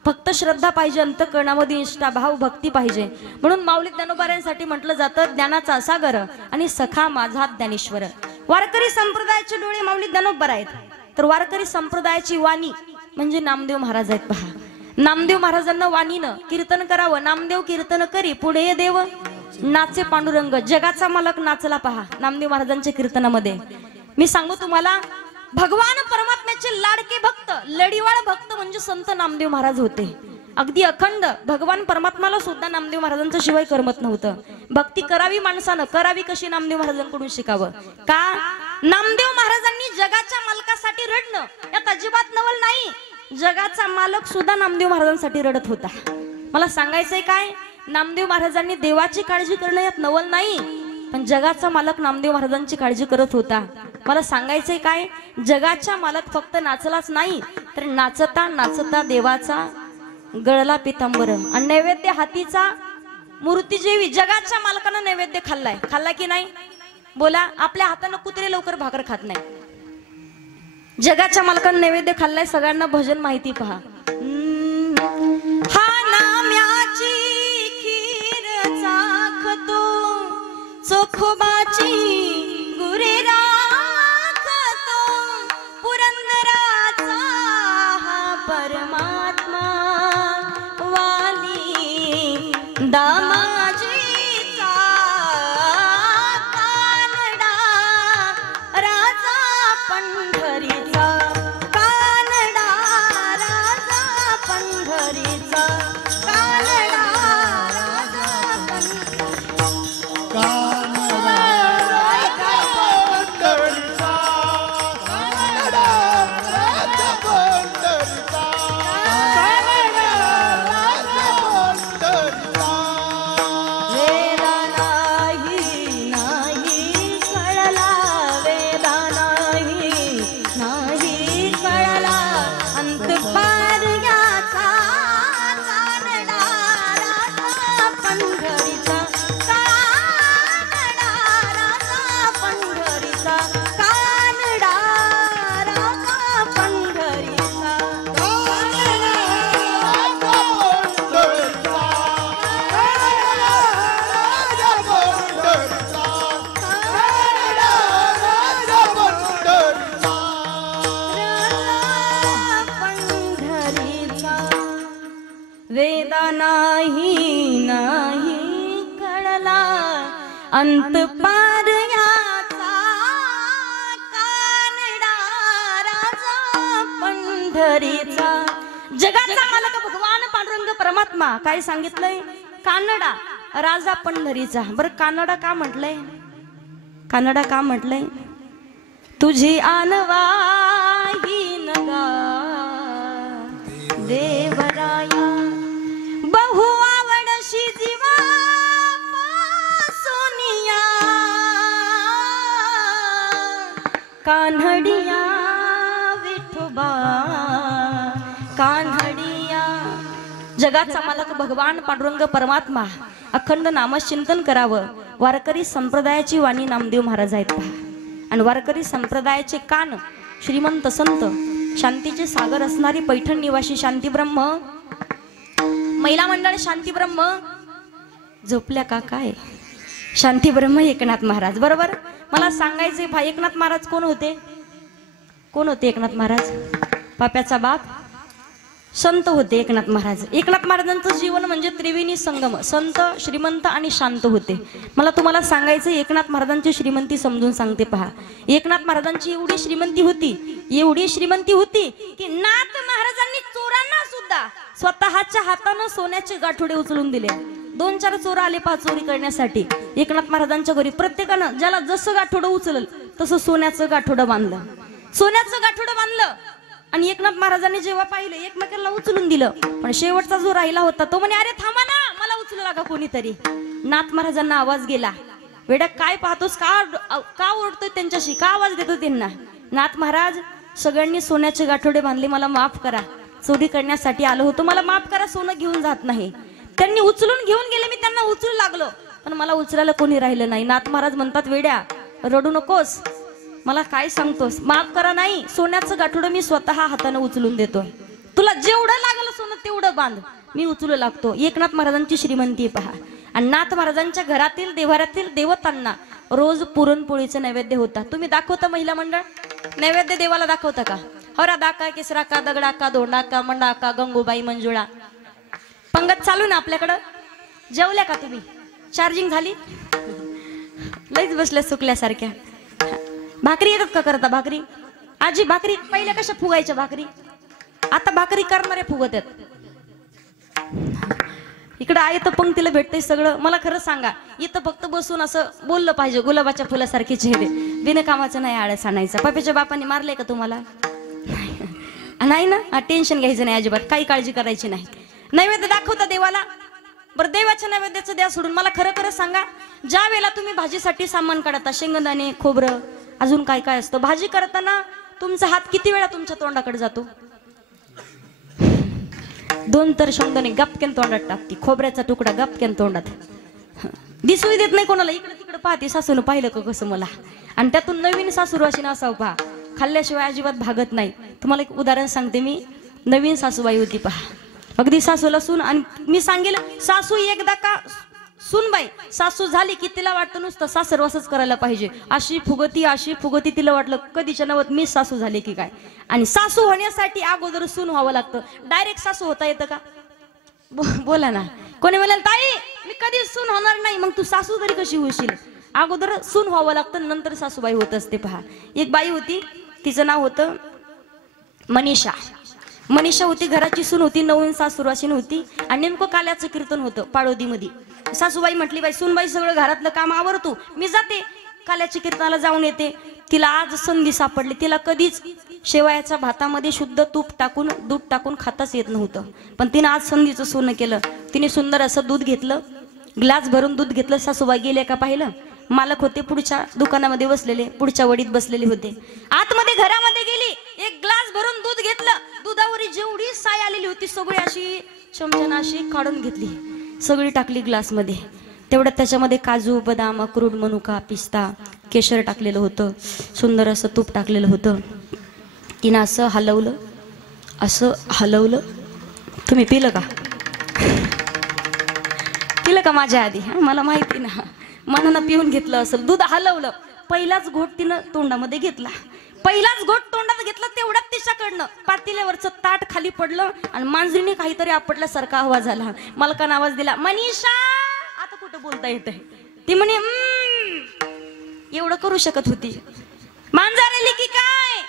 फक्त श्रद्धा पाहिजे, अंतःकरणामध्ये निष्ठा, भाव, भक्ती पाहिजे. म्हणून माऊली ज्ञानोबारायांसाठी म्हटलं जातं ज्ञानाचा सागर आणि सखा माझा ज्ञानेश्वर. वारकरी संप्रदायाचे डोळे माऊली ज्ञानोबा आहेत, तर वारकरी संप्रदायाची वाणी म्हणजे नामदेव महाराज आहेत. पहा, नामदेव महाराजांना वाणीनं कीर्तन करावं. नामदेव कीर्तन करी पुढे देव नाचे पांडुरंग, जगाचा मालक नाचला. पहा, नामदेव महाराजांच्या कीर्तनामध्ये मी सांगू तुम्हाला, भगवान परमात्म्याचे लाडके भक्त, लढीवाळ भक्त म्हणजे संत नामदेव महाराज होते. अगदी अखंड भगवान परमात्माला सुद्धा नामदेव महाराजांचं शिवाय करमत नव्हतं. भक्ती करावी माणसानं, करावी कशी? नामदेव महाराजांकडून शिकावं. का? नामदेव महाराजांनी जगाच्या मालकासाठी रडणं यात अजिबात नवल नाही. जगाचा मालक सुद्धा नामदेव महाराजांसाठी रडत होता. मला सांगायचंय काय, नामदेव महाराजांनी देवाची काळजी करणं यात नवल नाही, पण जगाचा मालक नामदेव महाराजांची काळजी करत होता. मला सांगायचंय काय, जगाच्या मालक फक्त नाचलाच नाही, तर नाचता नाचता देवाचा गळला पितांबर आणि नैवेद्य हातीचा मूर्ती जेवी. जगाच्या मालकानं नैवेद्य खाल्लाय, खाल्ला की नाही? बोला. आपल्या हातानं कुत्रे लवकर भाकर खात नाही. जगाच्या मालकानं नैवेद्य खाल्लाय. सगळ्यांना भजन माहिती. पहा, हा नाम्याची खीर चाखतो, चोखोबाची गुरे राखतो, पुरंदराचा हा परमात्मा वाली, दामाजीचा कानडा राजा पंढरीचा, कानडा राजा पंढरीचा, कानडा राजा अंत पार याचा, कानडा राजा पंढरीचा. जगाचा मालक भगवान पांडुरंग परमात्मा काय सांगितलंय? कानडा राजा पंढरीचा. बरं, कानडा का म्हटलंय? कानडा का म्हटलंय? तुझी आणवाही नगा देवराया, बहु आवडशी जीवा कान्हडिया विठोबा, कान्हडिया. जगाचा मालक भगवान पांडुरंग परमात्मा, अखंड नामचिंतन करावं. वारकरी संप्रदायाची वाणी नामदेव महाराज आहेत. आणि वारकरी संप्रदायाचे कान श्रीमंत संत, शांतीचे सागर असणारी पैठण निवासी शांतीब्रह्म, महिला मंडळ शांतीब्रह्म झोपल्या का काय? शांतीब्रह्म एकनाथ महाराज. बरोबर. मला सांगायचे भाई, एकनाथ महाराज कोण होते? कोण होते एकनाथ महाराज? पाप्याचा बाप, संत होते एकनाथ महाराज. एकनाथ महाराजांचं जीवन म्हणजे त्रिवेणी संगम, संत, श्रीमंत आणि शांत होते. मला तुम्हाला सांगायचं, एकनाथ महाराजांची श्रीमंती समजून सांगते पहा. एकनाथ महाराजांची एवढी श्रीमंती होती, एवढी श्रीमंती होती की नाथ महाराजांनी चोरांना सुद्धा स्वतःच्या हातानं सोन्याचे गाठोडे उचलून दिले. 2-4 चोर आले पहा चोरी करण्यासाठी एकनाथ महाराजांच्या घरी. प्रत्येकानं ज्याला जसं गाठोडं उचलल तसं सोन्याचं गाठोडं बांधलं, सोन्याचं गाठोडं बांधलं. आणि एकनाथ महाराजांनी जेव्हा पाहिलं एकमेकांना उचलून दिलं, पण शेवटचा जो राहिला होता तो म्हणे, अरे थांबा ना, मला उचलू लागा कोणीतरी. नाथ महाराजांना आवाज गेला, वेड्या काय पाहतोस, का ओढतोय त्यांच्याशी, का आवाज देतो त्यांना? नाथ महाराज, सगळ्यांनी सोन्याचे गाठोडे बांधले, मला माफ करा, चोरी करण्यासाठी आलो होतो, मला माफ करा, सोनं घेऊन जात नाही. त्यांनी उचलून घेऊन गेले, मी त्यांना उचलू लागलो, पण मला उचलायला कोणी राहिलं नाही. नाथ महाराज म्हणतात, वेड्या रडू नकोस, मला काय सांगतोस, माफ करा, नाही, सोन्याचं गाठोडं मी स्वतः हाताने उचलून देतोय, तुला जेवढं लागलं सोनं तेवढं बांध, मी उचलू लागतो. एकनाथ महाराजांची श्रीमंती पहा. आणि नाथ महाराजांच्या घरातील देवाऱ्यातील देवतांना रोज पुरणपोळीचा नैवेद्य होता. तुम्ही दाखवता महिला मंडळ नैवेद्य देवाला दाखवता का? हरा दाका, केसरा का, दगडा का, धोंडा का, मंडा का, गंगूबाई, मंजुळा. पंगत चालू ना आपल्याकडं? जेवल्या का तुम्ही? चार्जिंग झाली? लईच बसल्या सुकल्यासारख्या. भाकरी येतात का करता? भाकरी आजी, भाकरी पहिल्या कशा फुगायच्या भाकरी, आता भाकरी करणारे फुगत आहेत. इकडं आहे तर पंक्तीला भेटतंय सगळं. मला खरं सांगा, इथं फक्त बसून असं बोललं पाहिजे, गुलाबाच्या फुलासारखे चेहरे, बिनकामाचं नाही आळस आणायचा. पप्याच्या बापाने मारले का तुम्हाला? नाही ना? टेन्शन घ्यायचं नाही अजिबात, काही काळजी करायची नाही. नैवेद्य दाखवता देवाला. बरं, देवाच्या नैवेद्याचं द्या सोडून. मला खरं खरं सांगा, ज्या वेळेला तुम्ही भाजीसाठी सामान काढता, शेंगदाणे, खोबरं, अजून काय काय असतं, भाजी करताना तुमचा हात किती वेळा तुमच्या तोंडाकडे जातो? 2 तर शेंगदाणे गपक्यान तोंडात टाकते, खोबऱ्याचा तुकडा गपक्यान तोंडात, दिसू देत नाही कोणाला. इकडे तिकडे पाहते, सासून पाहिलं का कसं मला. आणि त्यातून नवीन सासूरवाशी असावं पहा, खाल्ल्याशिवाय अजिबात भागत नाही. तुम्हाला एक उदाहरण सांगते मी. नवीन सासूबाई होती पहा, अगदी सासूला सून. आणि मी सांगेल, सासू एकदा का सूनबाई सासू झाली की तिला वाटतं नुसतं सासरवासच करायला पाहिजे, अशी फुगती. तिला वाटलं कधीच्या नवत मी सासू झाले की काय. आणि सासू होण्यासाठी अगोदर सून व्हावं लागतं. डायरेक्ट सासू होता येतं का? बोला ना. कोणी म्हणाल, ताई मी कधीच सून होणार नाही. मग तू सासू तरी कशी होशील? अगोदर सून व्हावं लागतं, नंतर सासूबाई होत असते पहा. एक बाई होती, तिचं नाव होतं मनीषा. मनीषा होती, घराची सून होती, नवीन सासूरवाशीन होती. आणि नेमकं काल्याचं कीर्तन होतं पाळोदीमध्ये. सासूबाई म्हटली, बाई सूनबाई सगळं घरातलं काम आवरतो, मी जाते काल्याच्या कीर्तनाला जाऊन येते. तिला आज संधी सापडली. तिला कधीच शेवयाच्या भातामध्ये शुद्ध तूप टाकून, दूध टाकून खाताच येत नव्हतं, पण तिनं आज संधीचं सोनं केलं. तिने सुंदर असं दूध घेतलं, ग्लास भरून दूध घेतलं. सासूबाई गेले का पाहिलं, मालक होते पुढच्या दुकानामध्ये बसलेले, पुढच्या वडीत बसलेले होते. आतमध्ये घरामध्ये गेली, एक ग्लास भरून दूध घेतलं. दुधावर जेवढी साय आलेली होती सगळी अशी चमच्यानं अशी काढून घेतली, सगळी टाकली ग्लासमध्ये. तेवढ्यात त्याच्यामध्ये काजू, बदाम, अक्रोड, मनुका, पिस्ता, केशर टाकलेलं होतं, सुंदर असं तूप टाकलेलं होतं. तिनं असं हलवलं. तुम्ही पिलं का? पिलं का माझ्या आधी? मला माहिती ना, मनानं पिऊन घेतलं असेल. दूध हलवलं, पहिलाच घोट तिनं तोंडामध्ये घेतला. पहिलाच घोट तोंडात घेतला, तेवढ्यात तिच्याकडनं पातेल्यावरचं ताट खाली पडलं आणि मांजरीने काहीतरी आपटल्यासारखा आवाज आला. मालकानं आवाज दिला, मनीषा. आता कुठं बोलता येतंय? ती म्हणे एवढं करू शकत होती. मांजर आली की काय?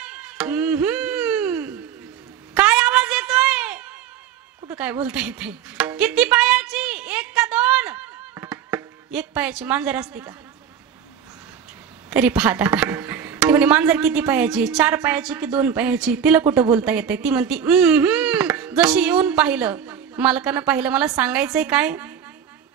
काय आवाज येतोय? कुठं काय बोलता येतंय? किती पायाची? 1 का 2? 1 पायाची मांजर असते का? तरी पाहता का? ती म्हणे मांजर किती पायाची? 4 पायाची की 2 पायाची? तिला कुठं बोलता येते? ती म्हणती जशी येऊन पाहिलं, मालकानं पाहिलं. मला सांगायचंय काय,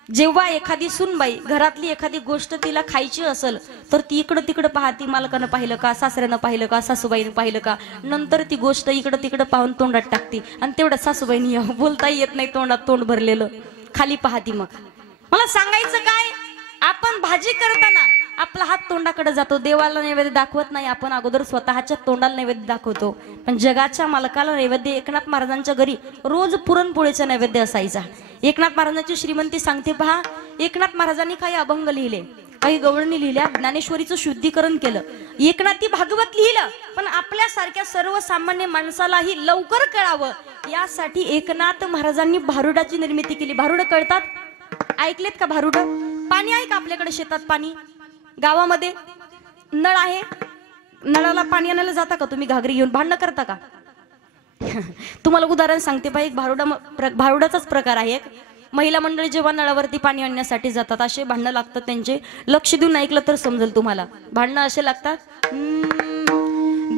जेव्हा एखादी सुनबाई घरातली एखादी गोष्ट तिला खायची असेल तर ती इकडं तिकडं पाहती. मालकानं पाहिलं का, सासऱ्यानं पाहिलं का, सासूबाईनं पाहिलं का, नंतर ती गोष्ट इकडं तिकडं पाहून तोंडात टाकती. आणि तेवढ्या सासूबाईनी बोलता येत नाही, तोंडात तोंड भरलेलं, खाली पाहती. मग मला सांगायचं काय, आपण भाजी करताना आपला हात तोंडाकडे जातो, देवाला नैवेद्य दाखवत नाही आपण, अगोदर स्वतःच्या तोंडाला नैवेद्य दाखवतो. पण जगाच्या मालकाला नैवेद्य एकनाथ महाराजांच्या घरी रोज पुरणपोळीचा नैवेद्य असायचा. एकनाथ महाराजांची श्रीमंती सांगते पहा, एकनाथ महाराजांनी काही अभंग लिहिले, काही गवळणी लिहिल्या, ज्ञानेश्वरीचं शुद्धीकरण केलं, एकनाथी भागवत लिहिलं. पण आपल्यासारख्या सर्वसामान्य माणसालाही लवकर कळावं यासाठी एकनाथ महाराजांनी भारुडाची निर्मिती केली. भारुड कळतात? ऐकलेत का भारुड? पाणी आहे का आपल्याकडे शेतात? पाणी गावामध्ये नळ आहे, नळाला पाणी आणायला जाता का तुम्ही? घागरी घेऊन भांडणं करता का? तुम्हाला उदाहरण सांगते पहा, एक भारुडाचाच प्रकार आहे. एक महिला मंडळी जेव्हा नळावरती पाणी आणण्यासाठी जातात, असे भांडणं लागतात त्यांचे. लक्ष देऊन ऐकलं तर समजेल तुम्हाला. भांडणं असे लागतात,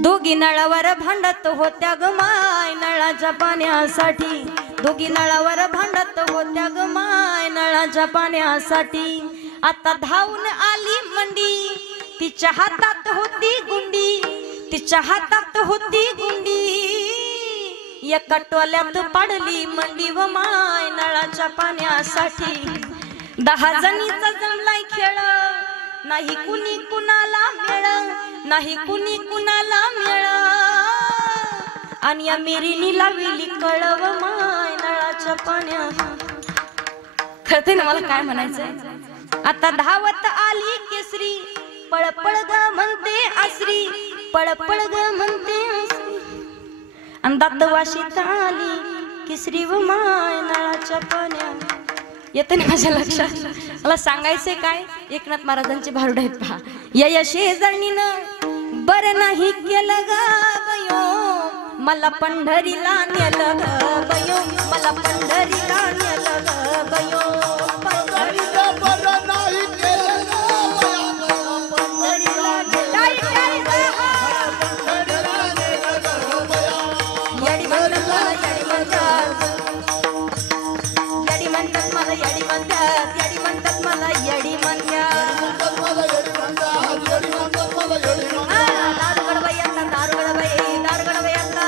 दोघी नळावर भांडत होत्या ग माय नळाच्या पाण्यासाठी, दोघी नळावर भांडत होत्या ग माय नळाच्या पाण्यासाठी. आता धावून आली मंडी, तिच्या हातात होती गुंडी, तिच्या हातात होती गुंडी, एका टोल्यात पाडली मंडी व माय नळाच्या पाण्यासाठी. 10 जणीचा जमलाय खेळ, नाही कुणी कुणाला मेळ, नाही कुणी कुणाला मेळ, आणि या मेरीनी लावली कळव माय नळाच्या पाण्यात. कळते ना मला काय म्हणायचंय? आता धावत आली केसरी, पळपळ ग म्हणते आसरी, पळपळ ग म्हणते आसरी, अंदात वाशीत आली केसरी व माय नळाच्या पाण्यात. येते ना माझ्या लक्षात? मला सांगायचंय काय, एकनाथ महाराजांचे भारुड आहेत पहा. या शेजारणीनं बरं नाही केलं ग बयो, मला पंढरीला नेलं ग बयो, मला पंढरीला नेलं ग बयो, पंढरीला बरं नाही केलं ग बयो, पंढरीला नेलं ग बयो. येडी म्हणतात मला, येडी म्हणतात, येडी म्हणतात मला, येडी म्हणतात, येडी म्हणतात मला, येडी म्हणतात. दारुगड बाई आता, दारुगड बाई, दारुगड बाई आता,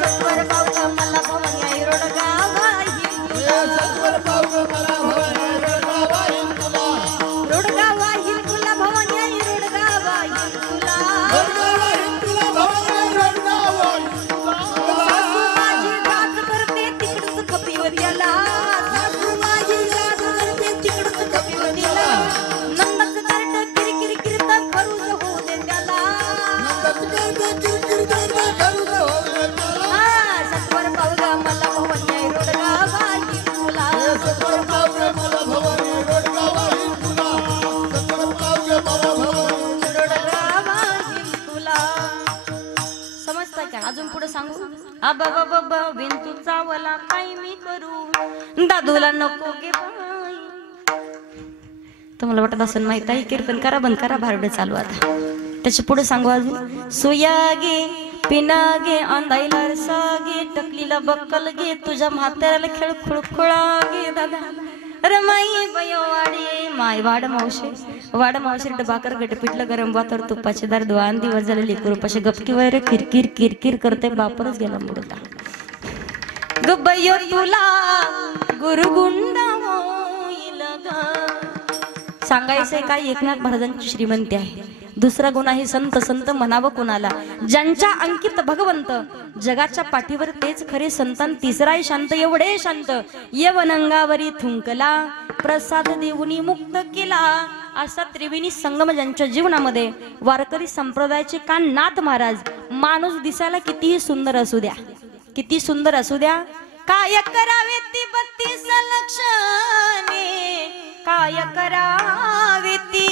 सत्वर पावग मला भवन आई रोड गावाई रोड गावाई तुला भवन आई रोड गावाई तुला, सासू माझी गाज करते तिकडच कपिवरीला, सासू माझी गाज करते तिकडच कपिवरीला, नंदच करत किरकिर कीर्तन खरूज होऊ दे त्याला, सत्वर पावग मला भवन आई रोड गावाई तुला, सत्वर पावग मला भवन आई रोड गावाई तुला, सत्वर पावग मला भवन आई रोड गावाई तुला. समजतंय का? अजून पुढे सांगू? आबा बाबा विंतू चावला काय मी करू, दादूला नको गे बाई. तुम्हाला वाटत असेल माहित आहे, कीर्तन करा, बंद करा, भारुडे चालू आता. त्याच्या पुढे सांगू अजून, सुया गे पिना गे अंधाईला रसा गे, टकलीला बक्कल गे, तुझ्या म्हाताऱ्याला खेळ खुळखुळा गे दादा, रमाई बयो वाडी माय वाड मावशे, वाड मावशे भाकर गट पिठलं गरम वातर तुपाचे दार 2 दिवस झाले लेकरू पाशे गपकी वैर किरकिर किरकिर करते, बापरच गेला मुडता ग बयो तुला गुरुगुंडा होईल ग. सांगायचंय काय, एकनाथ महाराजांची श्रीमंती आहे. दुसरा गुण आहे संत. संत म्हणावं कोणाला? ज्यांच्या अंकित भगवंत, जगाच्या पाठीवर तेच खरे संतान. तिसरा आहे शांत, एवढे शांत, यवनंगावरी थुंकला, प्रसाद देऊनी मुक्त केला. असा त्रिवेणी संगम ज्यांच्या जीवनामध्ये, वारकरी संप्रदायाचे कान नाथ महाराज. माणूस दिसायला कितीही सुंदर असू द्या, किती सुंदर असू द्या, काय करावे ती 32 लक्षणे, काय करावे ती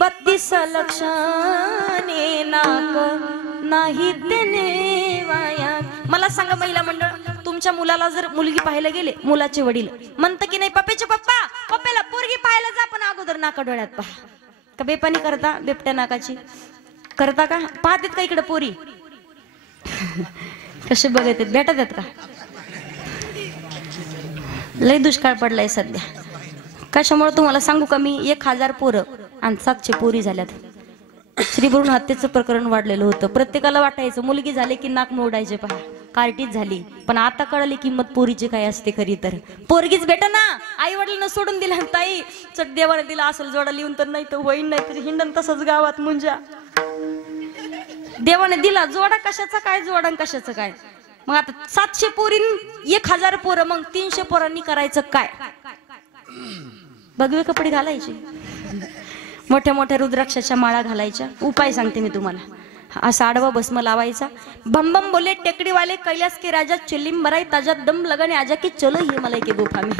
32 लक्षणे, नाक नाही देणे वाया. मला सांगा महिला मंडळ, तुमच्या मुलाला जर मुलगी पाहायला गेले, मुलाचे वडील म्हणतं की नाही, पप्पेचे पप्पा, पप्पेला पोरगी पाहायला जा, पण अगोदर नाका डोळ्यात पहा. का बेपानी करता? बेपट्या नाकाची करता का? पाहतात का इकडे पोरी कसे बघत भेटत आहेत का? लय दुष्काळ पडलाय सध्या. कशामुळे तुम्हाला सांगू का मी? 1000 पोरं आणि 700 पोरी झाल्यात. श्री भ्रूण हत्येचं प्रकरण वाढलेलं होतं. प्रत्येकाला वाटायचं मुलगी झाले की नाक मोडायचे पहा. कार्टीच झाली. पण आता कळली किंमत पोरीची काय असते खरी तर. पोरगीच भेट ना, आई वडिलांना सोडून दिला. ताई चट देवाने दिला असेल जोडा लिहून तर नाही तर होईन, नाही तरी हिंडन तसंच गावात मुंजा. देवाने दिला जोडा, कशाचा काय जोडा कशाचं काय. मग आता 700 पोरीन 1000 पोरं, मग 300 पोरांनी करायचं काय. भगवे कपडे घालायचे, मोठ्या मोठ्या रुद्राक्षाच्या माळा घालायच्या. उपाय सांगते मी तुम्हाला. असा आडवा भस्म लावायचा. बम बम बोले टेकडी वाले कैलास के राजा चिल्लीम बराई ताजा दम लगाने आजा की चलो ये मला के गुफा में.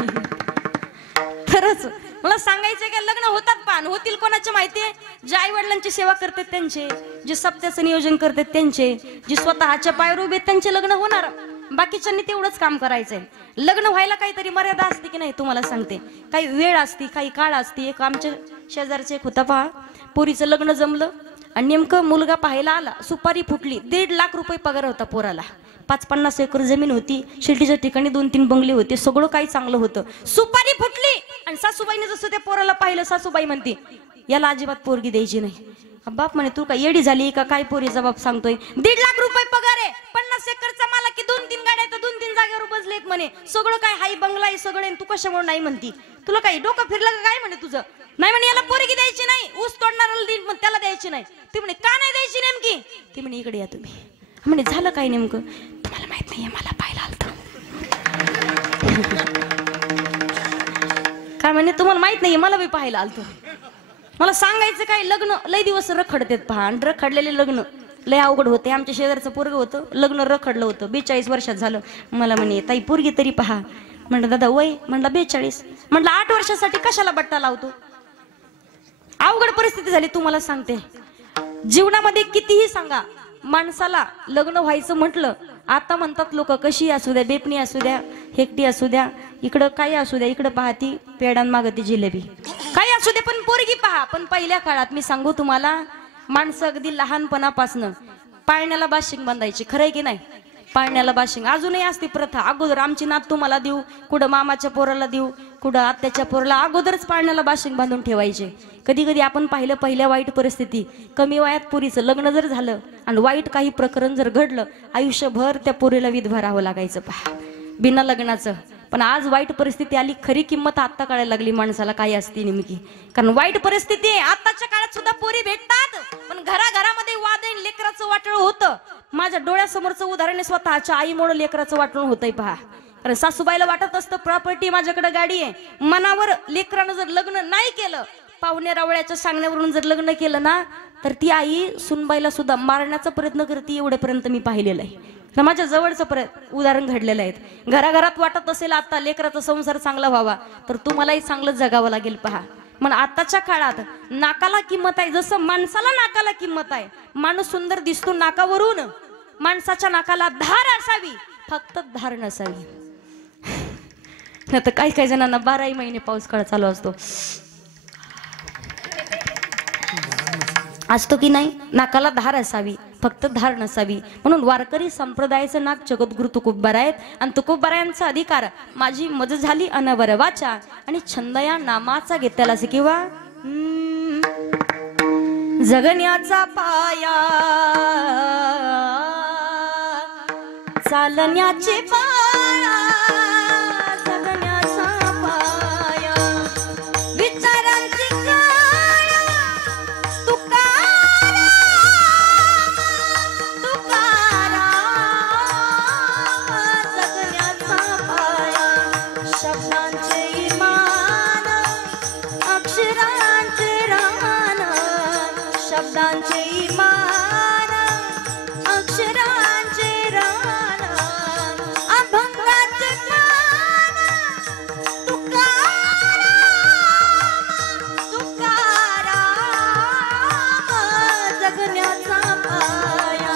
खरंच मला सांगायचं का, लग्न होतात पान होतील कोणाचे माहितीये? जे आई वडिलांची सेवा करतात त्यांचे, जे सप्त्याचं नियोजन करतात त्यांचे, जे स्वतःच्या पायावर उभे त्यांचे लग्न होणार. बाकीच्यांनी तेवढंच काम करायचंय. लग्न व्हायला काहीतरी मर्यादा असते की नाही तुम्हाला सांगते. काही वेळ असती, काही काळ असती. एक आमच्या शेजारचे एक होता पहा, पोरीचं लग्न जमलं आणि नेमकं मुलगा पाहायला आला. सुपारी फुटली. 1.5 लाख रुपये पगार होता पोराला. 5-50 एकर जमीन होती. शिर्डीच्या ठिकाणी 2-3 बंगले होते. सगळं काही चांगलं होतं. सुपारी फुटली आणि सासूबाईने जसं त्या पोराला पाहिलं, सासूबाई म्हणते याला अजिबात पोरगी द्यायची नाही. बाप म्हणे तू काय येडी झाली का काय, पोरीचा बाप सांगतोय. 1.5 लाख रुपये पगार आहे, 50 एकरचा मला की 2-3 गाड्या तर 2-3 जागेवर बसलेत म्हणे. सगळं काय हाई बंगला आहे सगळे, तू कशामुळे नाही म्हणती? तुला काही डोकं फिरलं का काय म्हणे तुझं? नाही म्हणे याला पोरगी द्यायची नाही, ऊस तोडणाऱ्याला देईन पण त्याला द्यायची नाही. ती म्हणे का नाही द्यायची नेमकी? ती म्हणे इकडे या तुम्ही. म्हणे झालं काय नेमकं? तुम्हाला माहित नाहीये, मला पाहायला आलतं. काय म्हणे तुम्हाला माहित नाहीये, मला बी पाहायला आलतं. मला सांगायचं काय, लग्न लय दिवस रखडतेत पहा. आणि रखडलेले लग्न लय अवघड होते. आमच्या शेजारचं पोरग होतं, लग्न रखडलं होतं. 42 वर्षात झालं. मला म्हणे ताई पोरगी तरी पहा. म्हणलं दादा वय? म्हणलं 42. म्हणलं 8 वर्षासाठी कशाला बट्टा लावतो? अवघड परिस्थिती झाली तुम्हाला सांगते. जीवनामध्ये कितीही सांगा, माणसाला लग्न व्हायचं म्हटलं, आता म्हणतात लोक कशी असू द्या, बेपणी असू द्या, हेकटी असू द्या, इकडं काही असू द्या, इकडं पाहती पेडान मागती जिलेबी, काही असू द्या पण पोरगी पहा. पण पहिल्या काळात मी सांगू तुम्हाला, माणसं अगदी लहानपणापासनं पाळण्याला बाशिंग बांधायची. खरंय की नाही? पाळण्याला बाशिंग अजूनही असते प्रथा. अगोदर आमची नात तुम्हाला देऊ, कुठं मामाच्या पोराला देऊ, कुठं आत्याच्या पोराला, अगोदरच पाळण्याला बाशिंग बांधून ठेवायचे. कधी कधी आपण पाहिलं पहिल्या वाईट परिस्थिती, कमी वयात पोरीचं लग्न जर झालं आणि वाईट काही प्रकरण जर घडलं, आयुष्यभर त्या पोरीला विधवा राहावं लागायचं पहा, बिना लग्नाचं. पण आज वाईट परिस्थिती आली, खरी किंमत आता कळायला लागली माणसाला काय असते नेमकी. कारण वाईट परिस्थिती आहे. आताच्या काळात सुद्धा पोरी भेटतात, पण घराघरामध्ये वादन लेकराचं वाटळ होतं. माझ्या डोळ्यासमोरचं उदाहरण आहे, स्वतःच्या आईमुळे लेकराचं वाटण होतंय पहा. कारण सासूबाईला वाटत असतं प्रॉपर्टी, माझ्याकडे गाडी आहे. मनावर लेकरानं जर लग्न नाही केलं, पाहुणे रावळ्याच्या सांगण्यावरून जर लग्न केलं ना, तर ती आई सुनबाईला सुद्धा मारण्याचा प्रयत्न करते. एवढ्यापर्यंत मी पाहिलेलं आहे. माझ्या जवळचं उदाहरण घडलेलं आहे. घराघरात वाटत असेल आता लेकराचा संसार चांगला व्हावा, तर तुम्हालाही चांगलं जगावं लागेल पहा. पण आताच्या काळात नाकाला किंमत आहे. जसं माणसाला नाकाला किंमत आहे, माणूस सुंदर दिसतो नाकावरून, माणसाच्या नाकाला धार असावी, फक्त धार नसावी. आता काही काही जणांना 12 महिने पाऊस काळ चालू असतो की नाही. नाकाला धार असावी, फक्त धार नसावी. म्हणून वारकरी संप्रदायाचं नाक जगद्गुरु तुकोबराय आहेत. आणि तुकोबरायांचा अधिकार माझी मज झाली अनवर वाचा आणि छंदया नामाचा घेतला असे किंवा जगण्याचा पाया चालण्याचे पाया, जगण्याचा पाया विचारांची काया, तुकाराम जगण्याचा पाया, शब्दांचे इमान अक्षरांचे रान, शब्दांचे इमान अक्षरांचे रान, अभंगाचे ज्ञान, तुकाराम जगण्याचा पाया,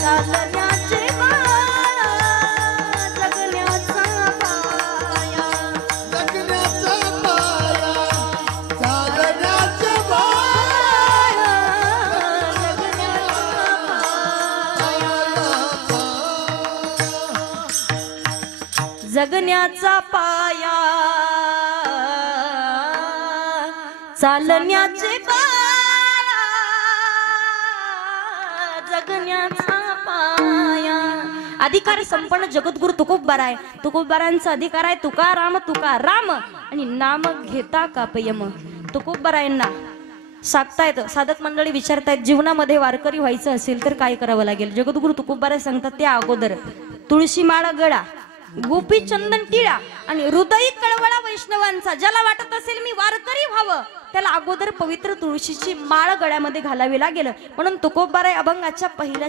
चालण्याचे पाया, जगण्याचा पाया, जगण्याचा पाया, चालण्याचा जगण्याचा पाया, चालण्याचे पाया, जगण्याचा पाया. अधिकार संपन्न जगद्गुरु तुकोबाराय. तुकोबारायांचा अधिकार आहे तुका राम आणि नाम घेता कापयम. तुकोबारायांना सांगतायत, साधक मंडळी विचारतायत जीवनामध्ये वारकरी व्हायचं असेल तर काय करावं लागेल. जगद्गुरु तुकोबाराय सांगतात त्या अगोदर तुळशी माळा गळा, गोपी चंदन टिळा आणि हृदयी कळवळा वैष्णवांचा. ज्याला वाटत असेल मी वारकरी व्हावं त्याला अगोदर पवित्र तुळशीची माळ गळ्यामध्ये घालावी लागेल. म्हणून तुकोबाराय अभंगाच्या पहिल्या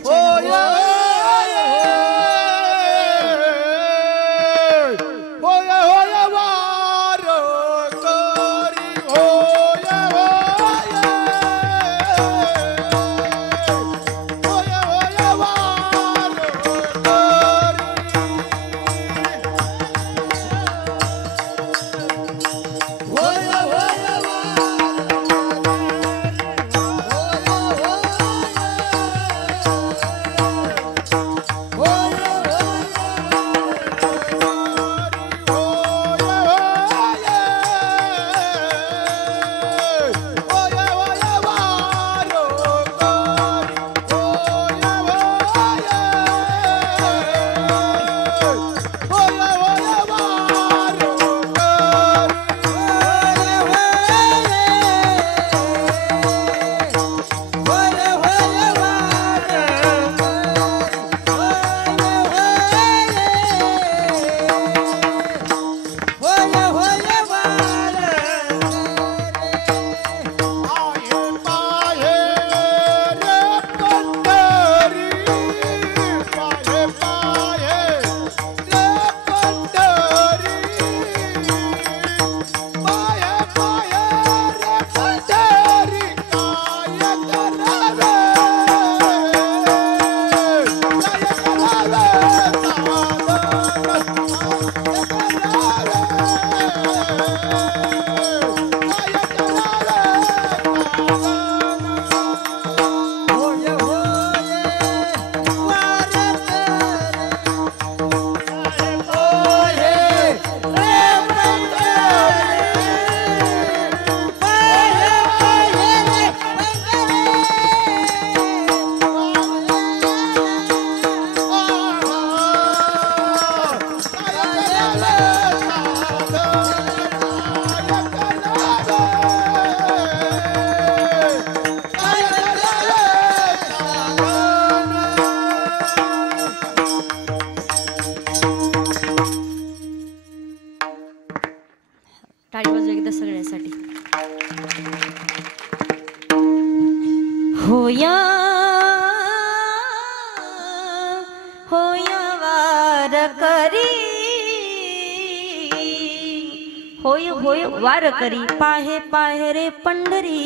टाळी वाजवा एकदा सगळ्यासाठी. होया होया वारकरी, होय होय वारकरी, पाहे पाहे रे पंढरी.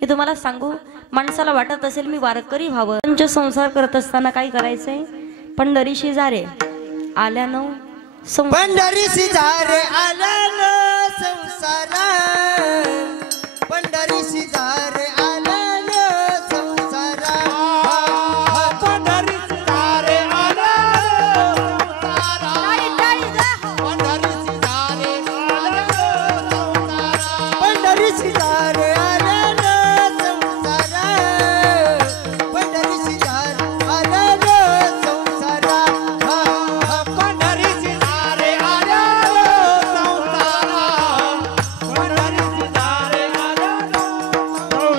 मी तुम्हाला सांगू, माणसाला वाटत असेल मी वारकरी व्हावं, त्यांचा संसार करत असताना काय करायचंय, पंढरीशी जारे आल्यानं पंढरीशी जारे आल्यानं संसारा, पंढरीशी जारे आल्यानं संसारा, पंढरीची दारे आल्यानं संसारा, पंढरीची दारे आल्यानं संसारा, पंढरीशी जारे आल्यानं संसारा, पंढरीशी जारे आल्यानं संसारा, पंढरीची दारे आल्यानं संसारा, पंढरीची दारे आल्यानं संसारा.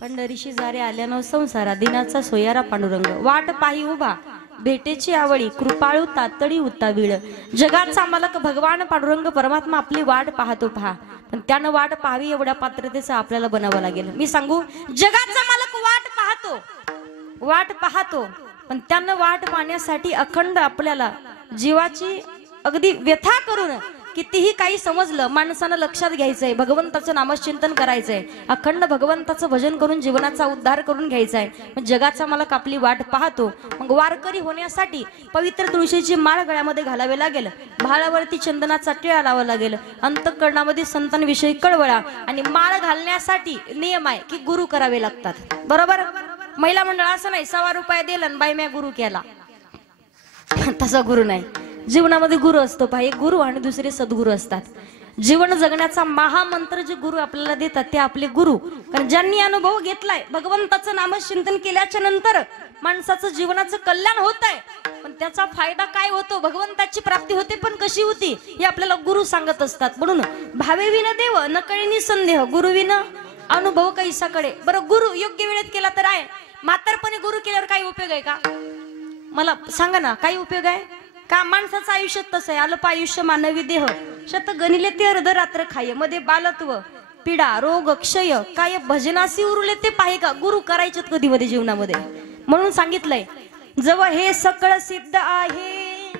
पंढरीशी जारे आल्यानं संसारा, दिनाचा सोयारा पांडुरंग. वाट पाही उभा भेटेची आवळी कृपाळू तातडी उतावीळ जगाचा मालक भगवान पांडुरंग परमात्मा आपली वाट पाहतो पहा पण त्यानं वाट पाहावी एवढ्या पात्रतेचं आपल्याला बनावं लागेल मी सांगू जगाचा मालक वाट पाहतो पण त्यानं वाट पाहण्यासाठी अखंड आपल्याला जीवाची अगदी व्यथा करून कितीही काही समजलं माणसानं लक्षात घ्यायचंय भगवंताचं नामचिंतन करायचंय अखंड भगवंताचं भजन करून जीवनाचा उद्धार करून घ्यायचाय मग जगाचा मालक आपली वाट पाहतो मग वारकरी होण्यासाठी पवित्र तुळशीची माळ गळ्यामध्ये घालावी लागेल भाळावरती चंदनाचा टिळा लावावा लागेल अंतःकरणामध्ये संतांविषयी कळवळा आणि माळ घालण्यासाठी नियम आहे की गुरु करावे लागतात बरोबर महिला मंडळ असं नाही 1.25 रुपये दिला आणि बाई म्या गुरु केला तसा गुरु नाही जीवनामध्ये गुरु असतो पहा एक गुरु आणि दुसरे सद्गुरू असतात जीवन जगण्याचा महामंत्र जे गुरु आपल्याला देतात ते आपले गुरु कारण ज्यांनी अनुभव घेतलाय भगवंताचं नामचिंतन केल्याच्या नंतर माणसाचं जीवनाचं कल्याण होत आहे पण त्याचा फायदा काय होतो भगवंताची प्राप्ती होते पण कशी होती हे आपल्याला गुरु सांगत असतात म्हणून भावेविन देव नकळीनी संदेह गुरुविन अनुभव कैसाकडे बरं गुरु योग्य वेळेत केला तर आहे म्हातारपणे गुरु केल्यावर काही उपयोग आहे का मला सांगा ना काही उपयोग आहे का माणसाचं आयुष्य तसं आहे अल्प आयुष्य मानवी देह शत गणिले ते अर्धरात्र खाय मध्ये बालत्व पीडा रोग क्षय काय भजनासी उरले ते पाहे का गुरु करायचे कधी मध्ये जीवनामध्ये म्हणून सांगितलंय जव हे सकळ सिद्ध आहे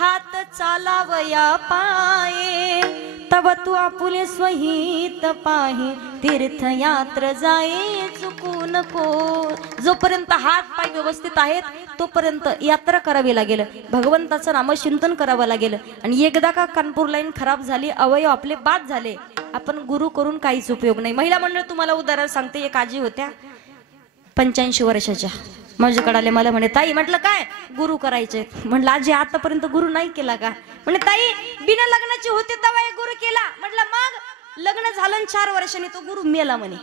हात चालावया पाये तव तू आपुले स्वहित पाहे तीर्थयात्र जाये चुकू नको जोपर्यंत हात पाय व्यवस्थित आहेत तोपर्यंत यात्रा करावी लागेल भगवंताचं नामचिंतन करावं लागेल आणि एकदा का कानपूर लाईन खराब झाली अवयव आपले बाद झाले आपण गुरु करून काहीच उपयोग नाही महिला मंडळ तुम्हाला उदाहरण सांगते एक आजी होत्या 85 वर्षाच्या माझ्याकडे आले मला म्हणे ताई म्हटलं काय गुरु करायचे म्हटलं आजी आतापर्यंत गुरु नाही केला का म्हणे ताई बिना लग्नाची होते तेव्हा एक गुरु केला म्हटलं मग लग्न झालं 4 वर्षांनी तो गुरु मेला म्हणे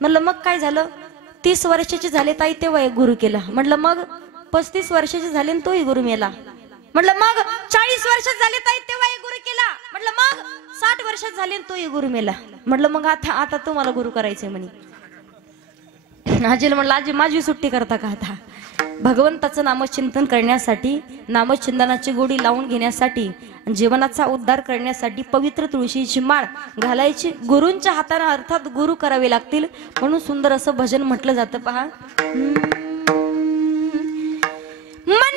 म्हटलं मग काय झालं 30 वर्षाची झाले ताई तेव्हा एक गुरु केला म्हटलं मग 35 वर्षाचे झाले तोही गुरु मेला म्हटलं मग 40 वर्षात झाले ताई तेव्हा एक गुरु केला म्हटलं मग 60 वर्षात झाले तोही गुरु मेला म्हटलं मग आता तुम्हाला गुरु करायचंय म्हणे आजीला म्हणलं आजी माझी सुट्टी करता का आता भगवंताचं नामचिंतन करण्यासाठी नामचिंतनाची गोडी लावून घेण्यासाठी जीवनाचा उद्धार करण्यासाठी पवित्र तुळशीची माळ घालायची गुरूंच्या हाताने अर्थात गुरु करावे लागतील म्हणून सुंदर असं भजन म्हटलं जातं पहा मन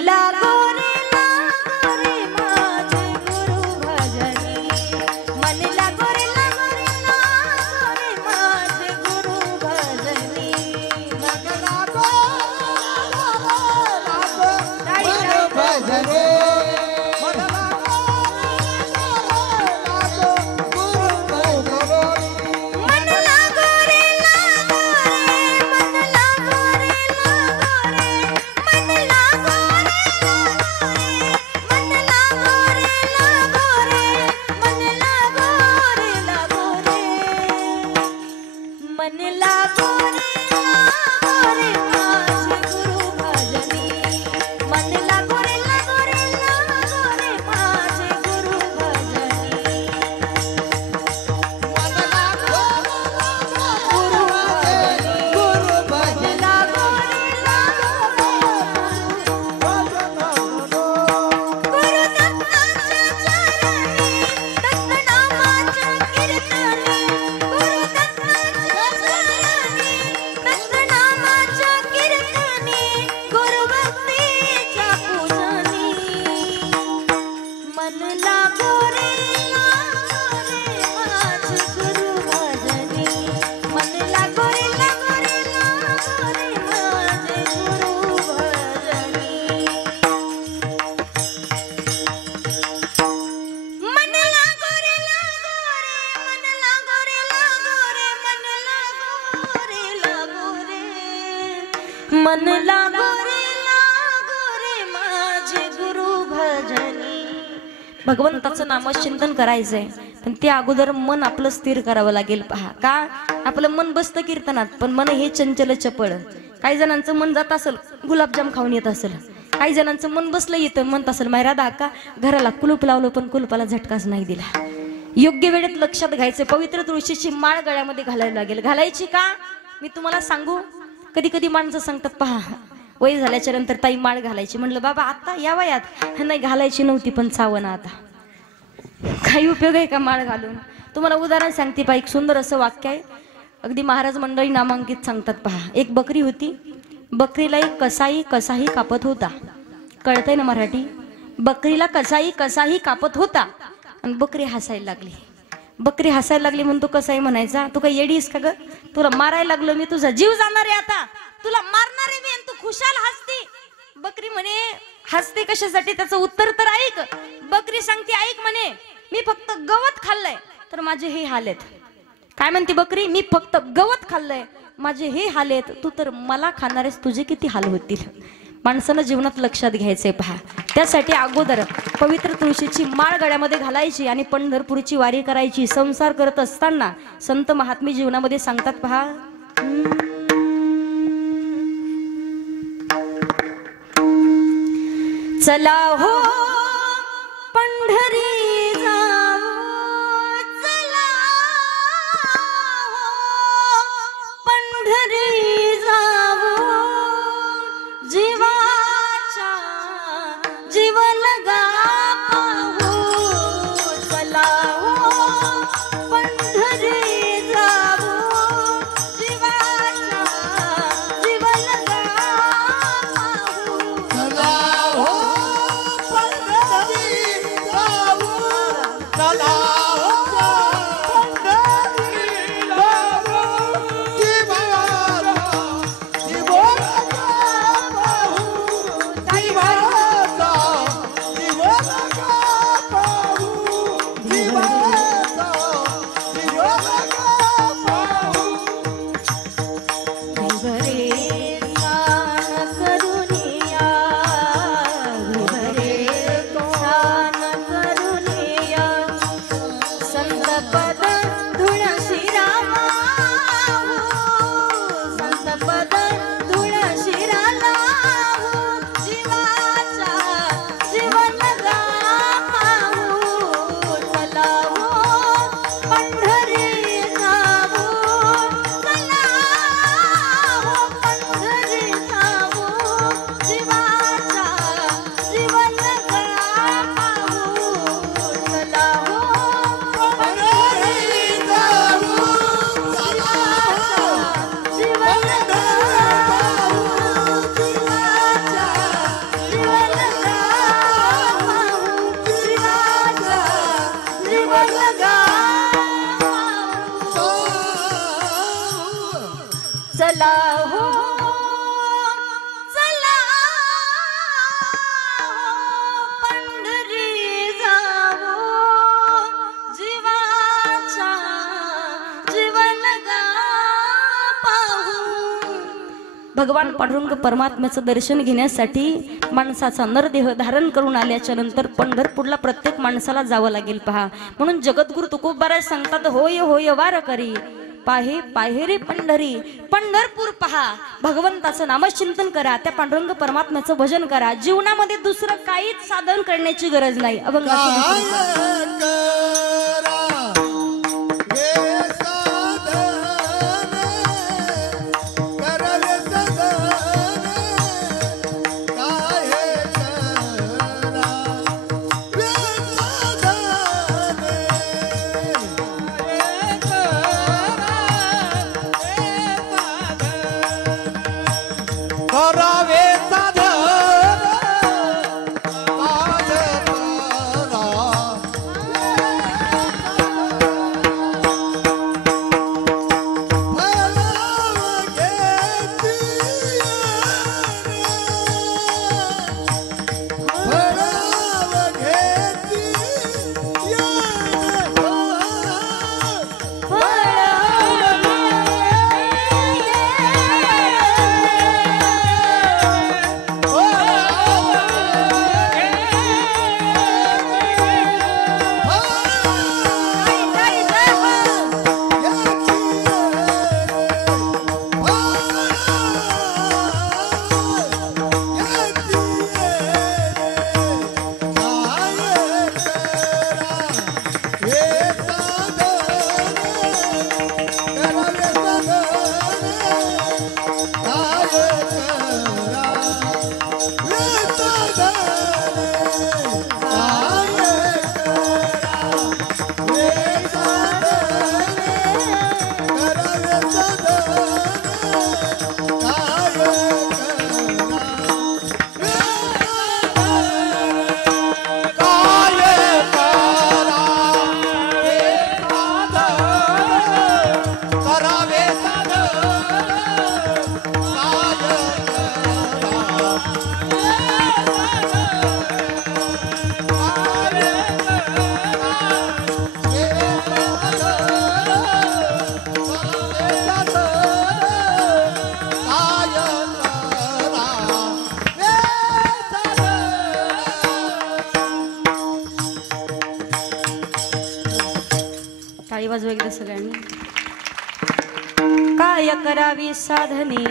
लागो मन लागो रे माझे गुरु भजनी भगवंताचं नामचिंतन करायचंय पण ते अगोदर मन आपलं स्थिर करावं लागेल पहा का आपलं मन बसतं कीर्तनात पण मन हे चंचल चपळ काही जणांचं मन जात असेल गुलाबजाम खाऊन येत असेल काही जणांचं मन बसलं येतं म्हणत असेल मायरा दाका घराला कुलूप लावलं पण कुलूपाला झटकाच नाही दिला योग्य वेळेत लक्षात घ्यायचे. पवित्र तुळशीची माळ गळ्यामध्ये घालायला लागेल. घालायची का मी तुम्हाला सांगू. कधी कधी माणसं सांगतात पहा वय झाल्याच्या नंतर ताई माळ घालायची. म्हणलं बाबा आता या वयात नाही घालायची नव्हती पण चावना आता. काही उपयोग आहे का माळ घालून. तुम्हाला उदाहरण सांगते पहा. एक सुंदर असं वाक्य आहे. अगदी महाराज मंडळी नामांकित सांगतात पहा. एक बकरी होती. बकरीला एक कसाही कापत होता. कळतंय ना मराठी. बकरीला कसाही कापत होता आणि बकरी हसायला लागली. बकरी हसायला लागली म्हणून तो कसाही म्हणायचा तू काय येडीस का ग. तुला मारायला लागलो मी. तुझा जीव जाणार आहे आता. तुला मारणार आहे मी आणि तू खुशाल हसते. बकरी म्हणे हसते कशासाठी. त्याचं उत्तर तर ऐक. बकरी सांगते ऐक म्हणे मी फक्त गवत खाल्लंय तर माझे हे हाल आहेत. काय म्हणते बकरी. मी फक्त गवत खाल्लंय माझे हे हाल आहेत. तू तर मला खाणारेस तुझे किती हाल होतील. माणसानं जीवनात लक्षात घ्यायचंय पहा. त्यासाठी अगोदर पवित्र तुळशीची माळ गळ्यामध्ये घालायची आणि पंढरपूरची वारी करायची. संसार करत असताना संत महात्मे जीवनामध्ये सांगतात पहा. चला हो पंढरी जाऊ. चला हो पंढरी जाऊ. जीवाचा जीव लगा पाहू. चला हो पंढरी जाऊ. जीवाचा जीव लगा पाहू. चला हो पंढरी जाऊ. चला हो पंढरी जाऊ. जीवाचा जीव लगा पाहू. जीवाचा जीव लगा पाहू. जीवाचा जीव लगा पाहू. विवरे स्नान करुनिया. विवरे स्नान करुनिया. संत पद धुळ शिराला. संत पद धुळ शिराला. जीवाचा जीव लगा पाहू. चला हो पंढरी जाऊ. चला हो पंढरी जाऊ. जीवाचा जीव लगा पाहू. चला हो पंढरी जाऊ. चला हो जीव लगा पाहू. जीवाचा जीव लगा पाहू. जीवाचा जीव लगा पाहू. चला हो चला हो पंढरी जाऊ. जीवाचा जीव लगा पाहू. भगवान पांडुरंग परमात्म्याचं दर्शन घेण्यासाठी माणसाचा नरदेह धारण करून आल्याच्या नंतर पंढरपूरला प्रत्येक माणसाला जावं लागेल पहा. म्हणून जगद्गुरु तुकोबाराय सांगतात होय होय वार करी. पाहे पाहे रे पंढरी. पंढरपूर पहा. भगवंताचं नामचिंतन करा. त्या पांडुरंग परमात्म्याचं भजन करा. जीवनामध्ये दुसरं काहीच साधन करण्याची गरज नाही. अभंगाचं काय दुसरं करा हे साधन करल सदन. काय करा हे साधन. करावे साधन. टाळी वाजवा एकदा सगळ्यांनी. काय करावी साधने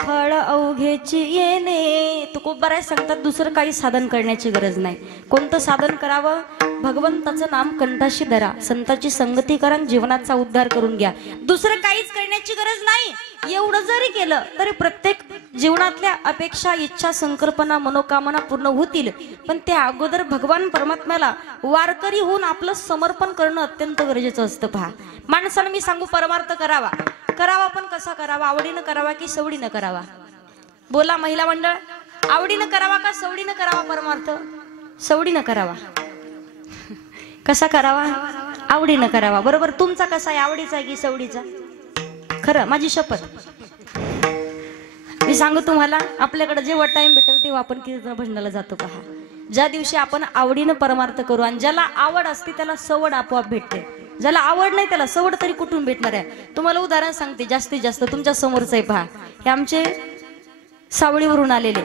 फळ अवघेची येणे. तुकोबाराय सांगतात दुसरं काही साधन करण्याची गरज नाही. कोणतं साधन करावं? भगवंताचं नाम कंठाशी धरा, संताची संगती करा, जीवनाचा उद्धार करून घ्या. दुसरं काहीच करण्याची गरज नाही. एवढं जरी केलं तरी प्रत्येक जीवनातल्या अपेक्षा, इच्छा, संकल्पना, मनोकामना पूर्ण होतील. पण त्या अगोदर भगवान परमात्म्याला वारकरी होऊन आपलं समर्पण करणं अत्यंत गरजेचं असतं. पहा, माणसानं मी सांगू परमार्थ करावा, करावा पण कसा करावा? आवडीनं करावा की सवडीनं करावा? बोला महिला मंडळ, आवडीनं करावा का सवडीनं करावा परमार्थ? सवडीनं करावा. कसा करावा? आवडीनं करावा. बरोबर. तुमचा कसा आहे? आवडीचा आहे की सवडीचा? खरं माझी शपथ मी सांगू तुम्हाला, आपल्याकडे जेव्हा टाइम भेटेल तेव्हा आपण कीर्तन भजनाला जातो. पहा, ज्या दिवशी आपण आवडीनं परमार्थ करू, आणि ज्याला आवड असते त्याला सवड आपोआप भेटते. ज्याला आवड नाही त्याला सवड तरी कुठून भेटणार आहे? तुम्हाला उदाहरण सांगते, जास्तीत जास्त तुमच्या समोरच आहे. पहा, हे आमचे सावळीवरून आलेले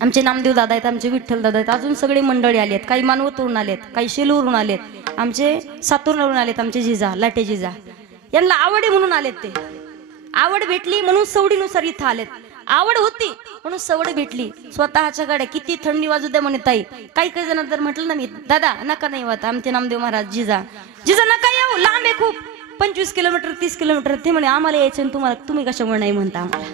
आमचे नामदेव दादा आहेत, आमचे विठ्ठल दादा आहेत, अजून सगळे मंडळी आले आहेत. काही मानवतवरून आलेत, काही शेलूवरून आलेत, आमचे सातूरवरून आलेत, आमचे जिजा लाटे जिजा. यांना आवड आहे म्हणून आलेत. ते आवड भेटली म्हणून सवडीनुसार इथं आलेत. आवड होती म्हणून सवड भेटली. स्वतःच्या गाड्या किती थंडी वाजू द्या म्हणे ताई. काही काही जण तर म्हटलं ना मी, दादा नका नाही होत, आमचे नामदेव महाराज जिजा जिजा नका येऊ, लांब आहे खूप, 25 किलोमीटर 30 किलोमीटर. ते म्हणे आम्हाला यायचं, तुम्हाला तुम्ही कशामुळे नाही म्हणता आम्हाला.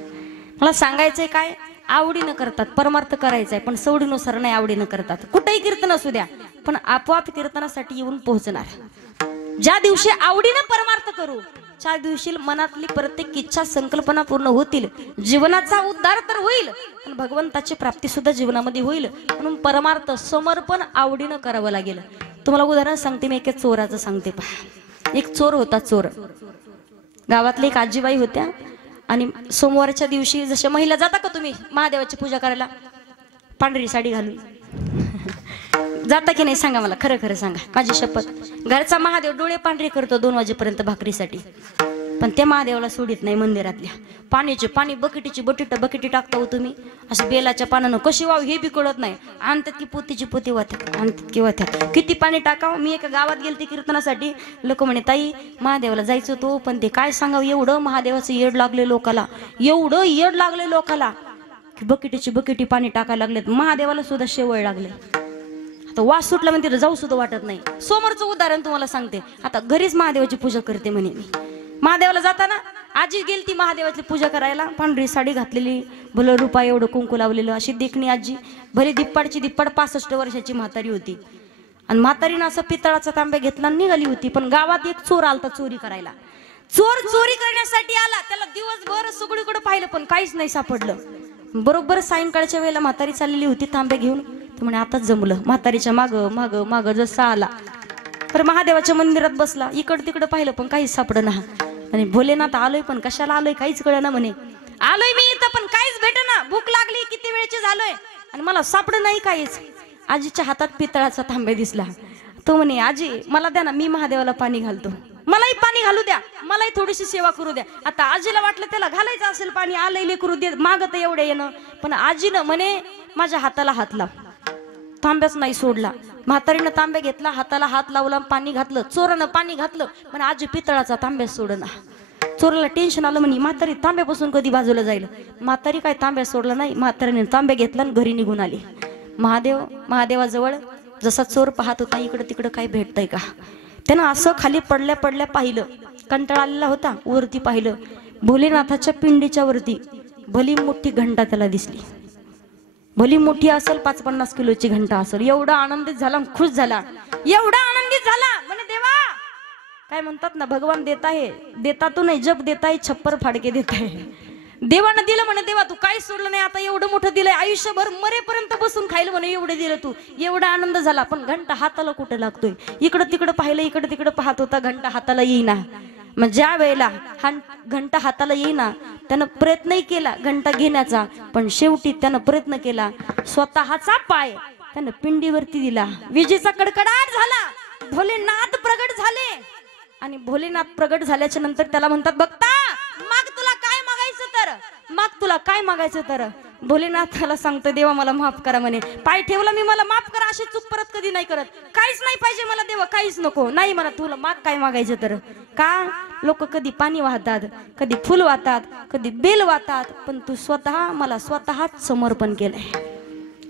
मला सांगायचंय काय, आवडीनं करतात, परमार्थ करायचाय, पण सवडीनुसार नाही आवडीनं करतात. कुठेही कीर्तन असू द्या, पण आपोआप कीर्तनासाठी येऊन पोहोचणार. ज्या दिवशी आवडीनं परमार्थ करू, त्या दिवशी मनातली प्रत्येक इच्छा संकल्पना पूर्ण होतील, जीवनाचा उद्धार तर होईल, पण भगवंताची प्राप्ती सुद्धा जीवनामध्ये होईल. म्हणून परमार्थ समर्पण आवडीनं करावं लागेल. तुम्हाला उदाहरण सांगते मी, एक चोराचं सांगते. पहा, एक चोर होता. चोर गावातले एक आजीबाई होत्या, आणि सोमवारच्या दिवशी जशा महिला जाता का तुम्ही महादेवाची पूजा करायला पांढरी साडी घालून, जाता की नाही सांगा मला, खरं खरं सांगा, माझी शपथ. घरचा महादेव डोळे पांढरे करतो 2 वाजेपर्यंत भाकरीसाठी, पण त्या महादेवाला सोडित नाही. मंदिरातल्या पाण्याचे पाणी बकेटीची बकेटी टाकता हो तुम्ही, असं बेलाच्या पानानं कशी वाव हे बी कळत नाही. आणतात की पोतीची पोती वाहतात, आणतात की वाहतात, किती पाणी टाकावं. मी एका गावात गेलते कीर्तनासाठी, लोक म्हणे ताई महादेवाला जायचं होतो, पण ते काय सांगावं, एवढं महादेवाचं येड लागले लोकाला, एवढं येड लागले लोकाला की बकेटी पाणी टाकायला लागलेत. महादेवाला सुद्धा शेवळ लागले. आता वास सुटला म्हणजे तिला जाऊ सुद्धा वाटत नाही. समोरचं उदाहरण तुम्हाला सांगते. आता घरीच महादेवाची पूजा करते म्हणे मी. महादेवाला जाताना आजी गेलती महादेवाची पूजा करायला, पांढरी साडी घातलेली, भलं रुपा एवढं कुंकू लावलेलं, अशी देखणी आजी, भले दिप्पाड 65 वर्षाची म्हातारी होती. आणि म्हातारीनं असं पितळाचा तांब्या घेतला निघाली होती. पण गावात एक चोर आलता चोरी करायला. चोर चोरी करण्यासाठी आला, त्याला दिवसभर सगळीकडे पाहिलं पण काहीच नाही सापडलं. बरोबर सायंकाळच्या वेळेला म्हातारी चाललेली होती तांब्या घेऊन. तर म्हणे आताच जमलं. म्हातारीच्या माग माग माग जसा आला तर महादेवाच्या मंदिरात बसला, इकड तिकडं पाहिलं पण काहीच सापडना. आणि भोलेनाथ आलोय पण कशाला आलोय काहीच कळेना. म्हणे आलोय मी इथं पण काहीच भेटेना, भूक लागली किती वेळची झालोय आणि मला सापड नाही काहीच. आजीच्या हातात पितळाचा तांब्या दिसला. तो म्हणे आजी मला द्या ना, मी महादेवाला पाणी घालतो, मलाही पाणी घालू द्या, मलाही थोडीशी सेवा करू द्या. आता आजीला वाटलं त्याला घालायचं असेल पाणी, आलंय लेकरू दे, मागत एवढं येणं. पण आजीनं म्हणे माझ्या हाताला हात लाव, तांब्याच नाही सोडला. म्हातारीनं तांब्या घेतला, हाताला हात लावला, पाणी घातलं. चोरानं पाणी घातलं, पण आजी पितळाचा तांब्या सोडना. चोराला टेन्शन आलं, म्हणे म्हातारी तांब्यापासून कधी बाजूला जाईल. म्हातारी काय तांब्या सोडला नाही, म्हातारीने तांब्या घेतला आणि घरी निघून आली. महादेवाजवळ जसा चोर पाहत होता, इकडं तिकडं काय भेटतंय का, त्यानं असं खाली पडल्या पडल्या पाहिलं. कंटाळा आलेला होता, वरती पाहिलं. भोलेनाथाच्या पिंडीच्या वरती भली मोठी घंटा त्याला दिसली. भली मोठी असेल, 50-50 किलोची घंटा असेल. एवढा आनंदित झाला, खुश झाला, एवढा आनंदित झाला. म्हणे देवा, काय म्हणतात ना, भगवान देता है, देता तो नाही, जब देता है छप्पर फाडके देता है. देवानं दिलं म्हणे, देवा तू काही सोडलं नाही, आता एवढं मोठं दिलंय, आयुष्यभर मरेपर्यंत बसून खायला म्हणे एवढं दिलं तू. एवढा आनंद झाला. पण घंटा हाताला कुठे लागतोय, इकडं तिकडं पाहिलं, इकडं तिकडं पाहत होता, घंटा हाताला येईना. मग ज्या वेळेला हा घंटा हाताला येईना, त्यानं प्रयत्नही केला घंटा घेण्याचा, पण शेवटी त्यानं प्रयत्न केला, स्वतःचा पाय त्यानं पिंडीवरती दिला. विजेचा कडकडाट झाला, भोलेनाथ प्रगट झाले. आणि भोलेनाथ प्रगट झाल्याच्या नंतर त्याला म्हणतात, बघता माग तुला काय मागायचं तर, माग तुला काय मागायचं तर. भोलेनाथाला सांगतो देवा मला माफ करा म्हणे. पाय ठेवला मी, मला माफ करा, अशी चूक परत कधी नाही करत. काहीच नाही पाहिजे मला देवा, काहीच नको. नाही मला तुला माग काय मागायचं तर का. लोक कधी पाणी वाहतात, कधी फुल वाहतात, कधी बेल वाहतात, पण तू स्वतः मला स्वतःच समर्पण केलंय.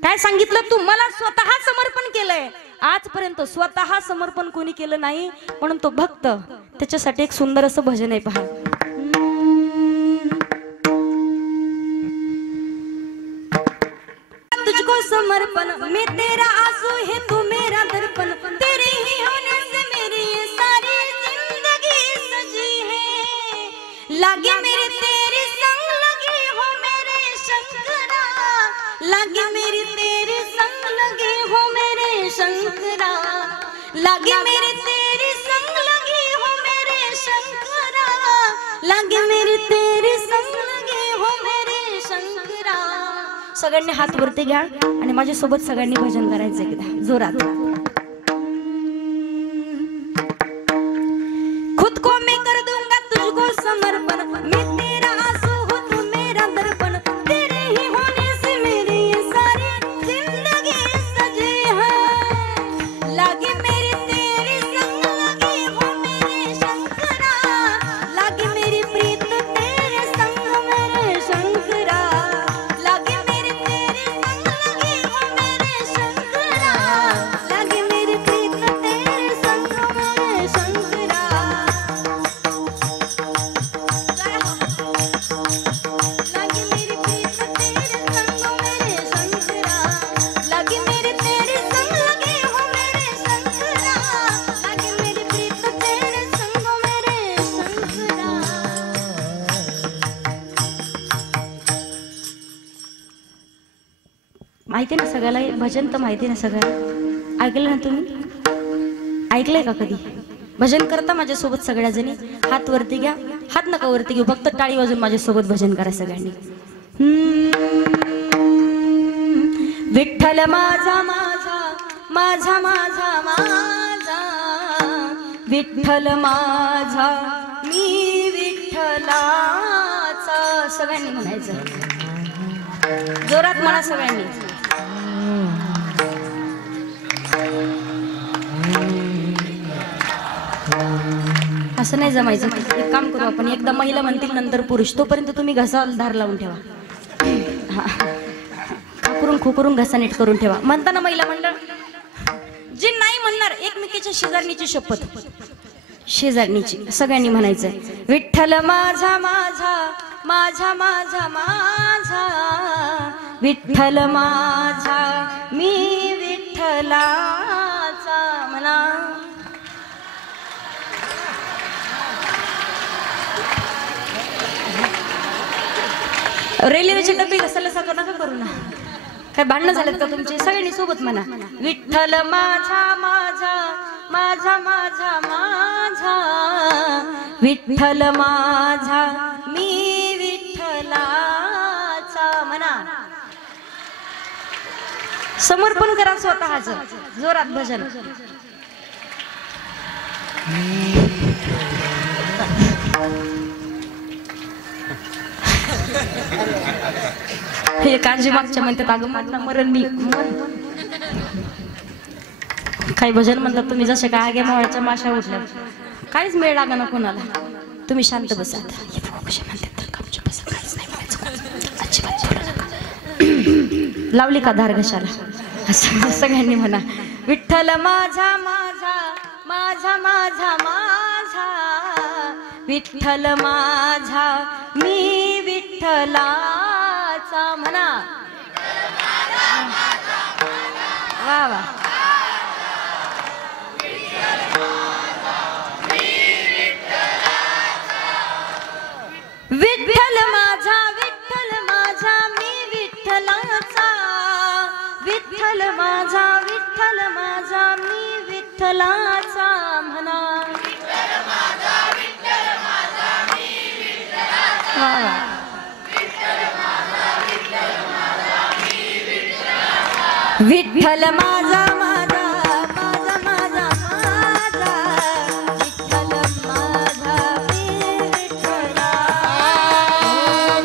काय सांगितलं तू मला स्वतः समर्पण केलंय. आजपर्यंत स्वतः समर्पण कोणी केलं नाही, म्हणून तो भक्त. त्याच्यासाठी एक सुंदर असं भजन आहे पहा. तुझको समर्पण मैं तेरा आंसू है तू मेरा दर्पण, तेरे ही होने से मेरी ये सारी जिंदगी सजी है. लागे मेरे तेरे संग लगी हो मेरे शंकरा, लागे मेरी तेरे संग लगी हो मेरे शंकरा, लागे मेरे तेरे संग लगी हो मेरे शंकरा, लागे मेरे तेरे संग लगी हो मेरे शंकरा. सगळ्यांनी हात वरती घ्या आणि माझ्यासोबत सगळ्यांनी भजन करायचं एकदा जोरात. खुद को मैं कर दूंगा तुझको समर्पण, मैं तेरा आंसू हूँ तू मेरा दर्पण, तेरे ही होने से मेरी ये सारी जिंदगी सजी है. लागे मेरी तेरे संग लगी हो मेरे शंकरा, लागे मेरी प्रीत तेरे संग मेरे शंकरा, लागे मेरी तेरे संग लगी हो मेरे शंकरा, लागे मेरी प्रीत तेरे संग मेरे शंकरा. लागे मेरी प्रीत तेरे संग मेरे शंकरा, लागे मेरी तेरे संग लगी हो मेरे शंकरा, लागे मेरी प्रीत तेरे संग मेरे शंकरा. माहिती ना सगळ्याला हे भजन तर माहिती ना सगळ्याला. ऐकलं ना तुम्ही, ऐकलंय का कधी भजन करता माझ्यासोबत सगळ्या जणी. हात वरती घ्या, हात नका वरती घेऊ, फक्त टाळी वाजून माझ्यासोबत भजन करा सगळ्यांनी. विठ्ठल माझा माझा माझा माझा माझा, विठ्ठल माझा मी विठ्ठलाचा. सगळ्यांनी म्हणायचं जोरात म्हणा सगळ्यांनी. असं नाही जमायचं. एक काम करू आपण, एकदा महिला म्हणतील नंतर पुरुष, तोपर्यंत तुम्ही घसाला धार लावून ठेवा. खोकरून घसा नीट करून ठेवा. म्हणताना महिला मंडळ जे नाही म्हणणार एकमेकीच्या शेजारणीची शपथ, शेजारणीची सगळ्यांनी म्हणायचंय. विठ्ठल माझा माझा माझा माझा माझा, विठ्ठल माझा मी विठ्ठलाचा. म्हणा रेल्वेचे डबे घसायला सारखं नका करू ना. काय भांडणं झालेत का तुमचे? सगळ्यांनी सोबत म्हणा. विठ्ठल माझा माझा माझा माझा माझा, विठ्ठल माझा मी विठ्ठलाचा. म्हणा समर्पण करा स्वतःच. जोरात भजन. हे काळजी मागच्या म्हणतात अगं माझा मरण मी काही भजन म्हणतात तुम्ही जसे काय आगे मावळ्याच्या माशा उठल्या. काहीच मेळ लागा ना कोणाला. तुम्ही शांत बसा. लावली का धार घशाला? सगळ्यांनी म्हणा. विठ्ठल माझा माझा माझा माझा माझा, विठ्ठल माझा मी विठ्ठलाचा. म्हणा वा वा. विठ्ठल माझा विठ्ठल माझा मी विठ्ठलाचा, विठ्ठल माझा विठ्ठल माझा मी विठ्ठलाचा. म्हणा वा वा. विठ्ठल माझा माझा माझा माझा माझा, विठ्ठल माझा मी विठ्ठला.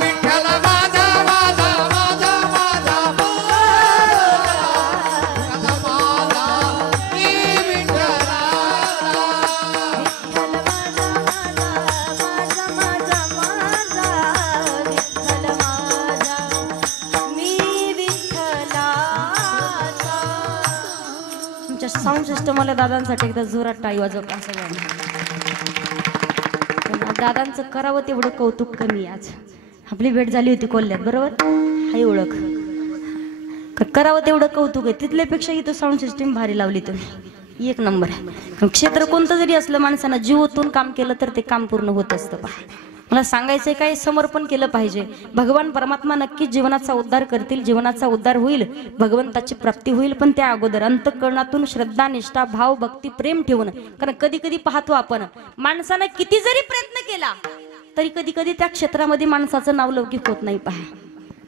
विठ्ठल माझा माझा माझा अष्टमला दादांसाठी एकदा जोरात टाळी वाजव का सगळ्यांनी. दादांचं करावं तेवढं कौतुक कमी. आज आपली भेट झाली होती कोल्ह्यात, बरोबर हाय ओळख. करावं तेवढं कौतुक आहे. तिथल्यापेक्षा इथं साऊंड सिस्टीम भारी लावली तुम्ही, एक नंबर आहे. क्षेत्र कोणतं जरी असलं, माणसानं जीव ओतून काम केलं तर ते काम पूर्ण होत असतं. पहा, मला सांगायचंय काय, समर्पण केलं पाहिजे. भगवान परमात्मा नक्कीच जीवनाचा उद्धार करतील, जीवनाचा उद्धार होईल, भगवंताची प्राप्ती होईल. पण त्या अगोदर अंतःकरणातून श्रद्धा, निष्ठा, भाव, भक्ती, प्रेम ठेवून. कारण कधी कधी पाहतो आपण, माणसानं किती जरी प्रयत्न केला तरी कधी कधी त्या क्षेत्रामध्ये माणसाचं नाव लौकिक होत नाही. पहा,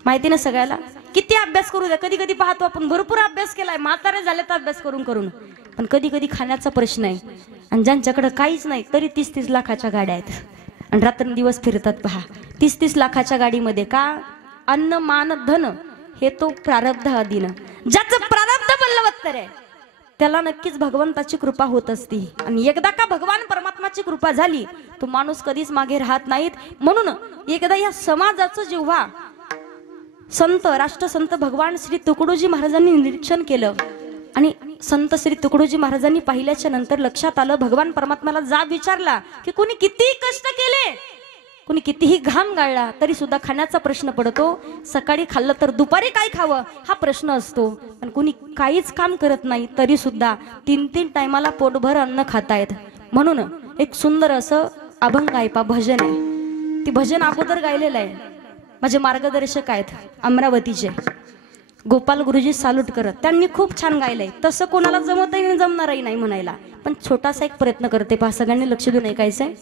माहिती ना सगळ्याला, किती अभ्यास करू द्या. कधी कधी पाहतो आपण भरपूर अभ्यास केलाय, म्हातारे झाले तर अभ्यास करून करून, पण कधी कधी खाण्याचा प्रश्न आहे. आणि ज्यांच्याकडे काहीच नाही तरी 30-30 लाखाच्या गाड्या आहेत आणि रात्रंदिवस फिरतात. पहा, 30-30 लाखाच्या गाडीमध्ये का? अन्न, मान, धन हे तो प्रारब्ध अधीन. ज्याचं प्रारब्ध बलवत्तर आहे त्याला नक्कीच भगवंताची कृपा होत असती. आणि एकदा का भगवान परमात्माची कृपा झाली तो माणूस कधीच मागे राहत नाहीत. म्हणून एकदा या समाजाचं जेव्हा संत, राष्ट्रसंत भगवान श्री तुकडोजी महाराजांनी निरीक्षण केलं आणि संत श्री तुकडोजी महाराजांनी पाहिल्याच्या नंतर लक्षात आलं, भगवान परमात्म्याला जाब विचारला की कोणी कितीही कष्ट केले, कोणी कितीही घाम गाळला तरी सुद्धा खाण्याचा प्रश्न पडतो. सकाळी खाल्लं तर दुपारी काय खावं हा प्रश्न असतो. पण कोणी काहीच काम करत नाही तरी सुद्धा 3-3 टायमाला पोटभर अन्न खातायत. म्हणून एक सुंदर असं अभंग आहे, भजन आहे. ती भजन अगोदर गायलेलं आहे. माझे मार्गदर्शक आहेत अमरावतीचे गोपाल गुरुजी सालुटकर, त्यांनी खूप छान गायलंय. तसं कोणाला जमतही जमणारही नाही म्हणायला, पण छोटासा एक प्रयत्न करते. पहा, सगळ्यांनी लक्ष देऊन ऐकायचंय.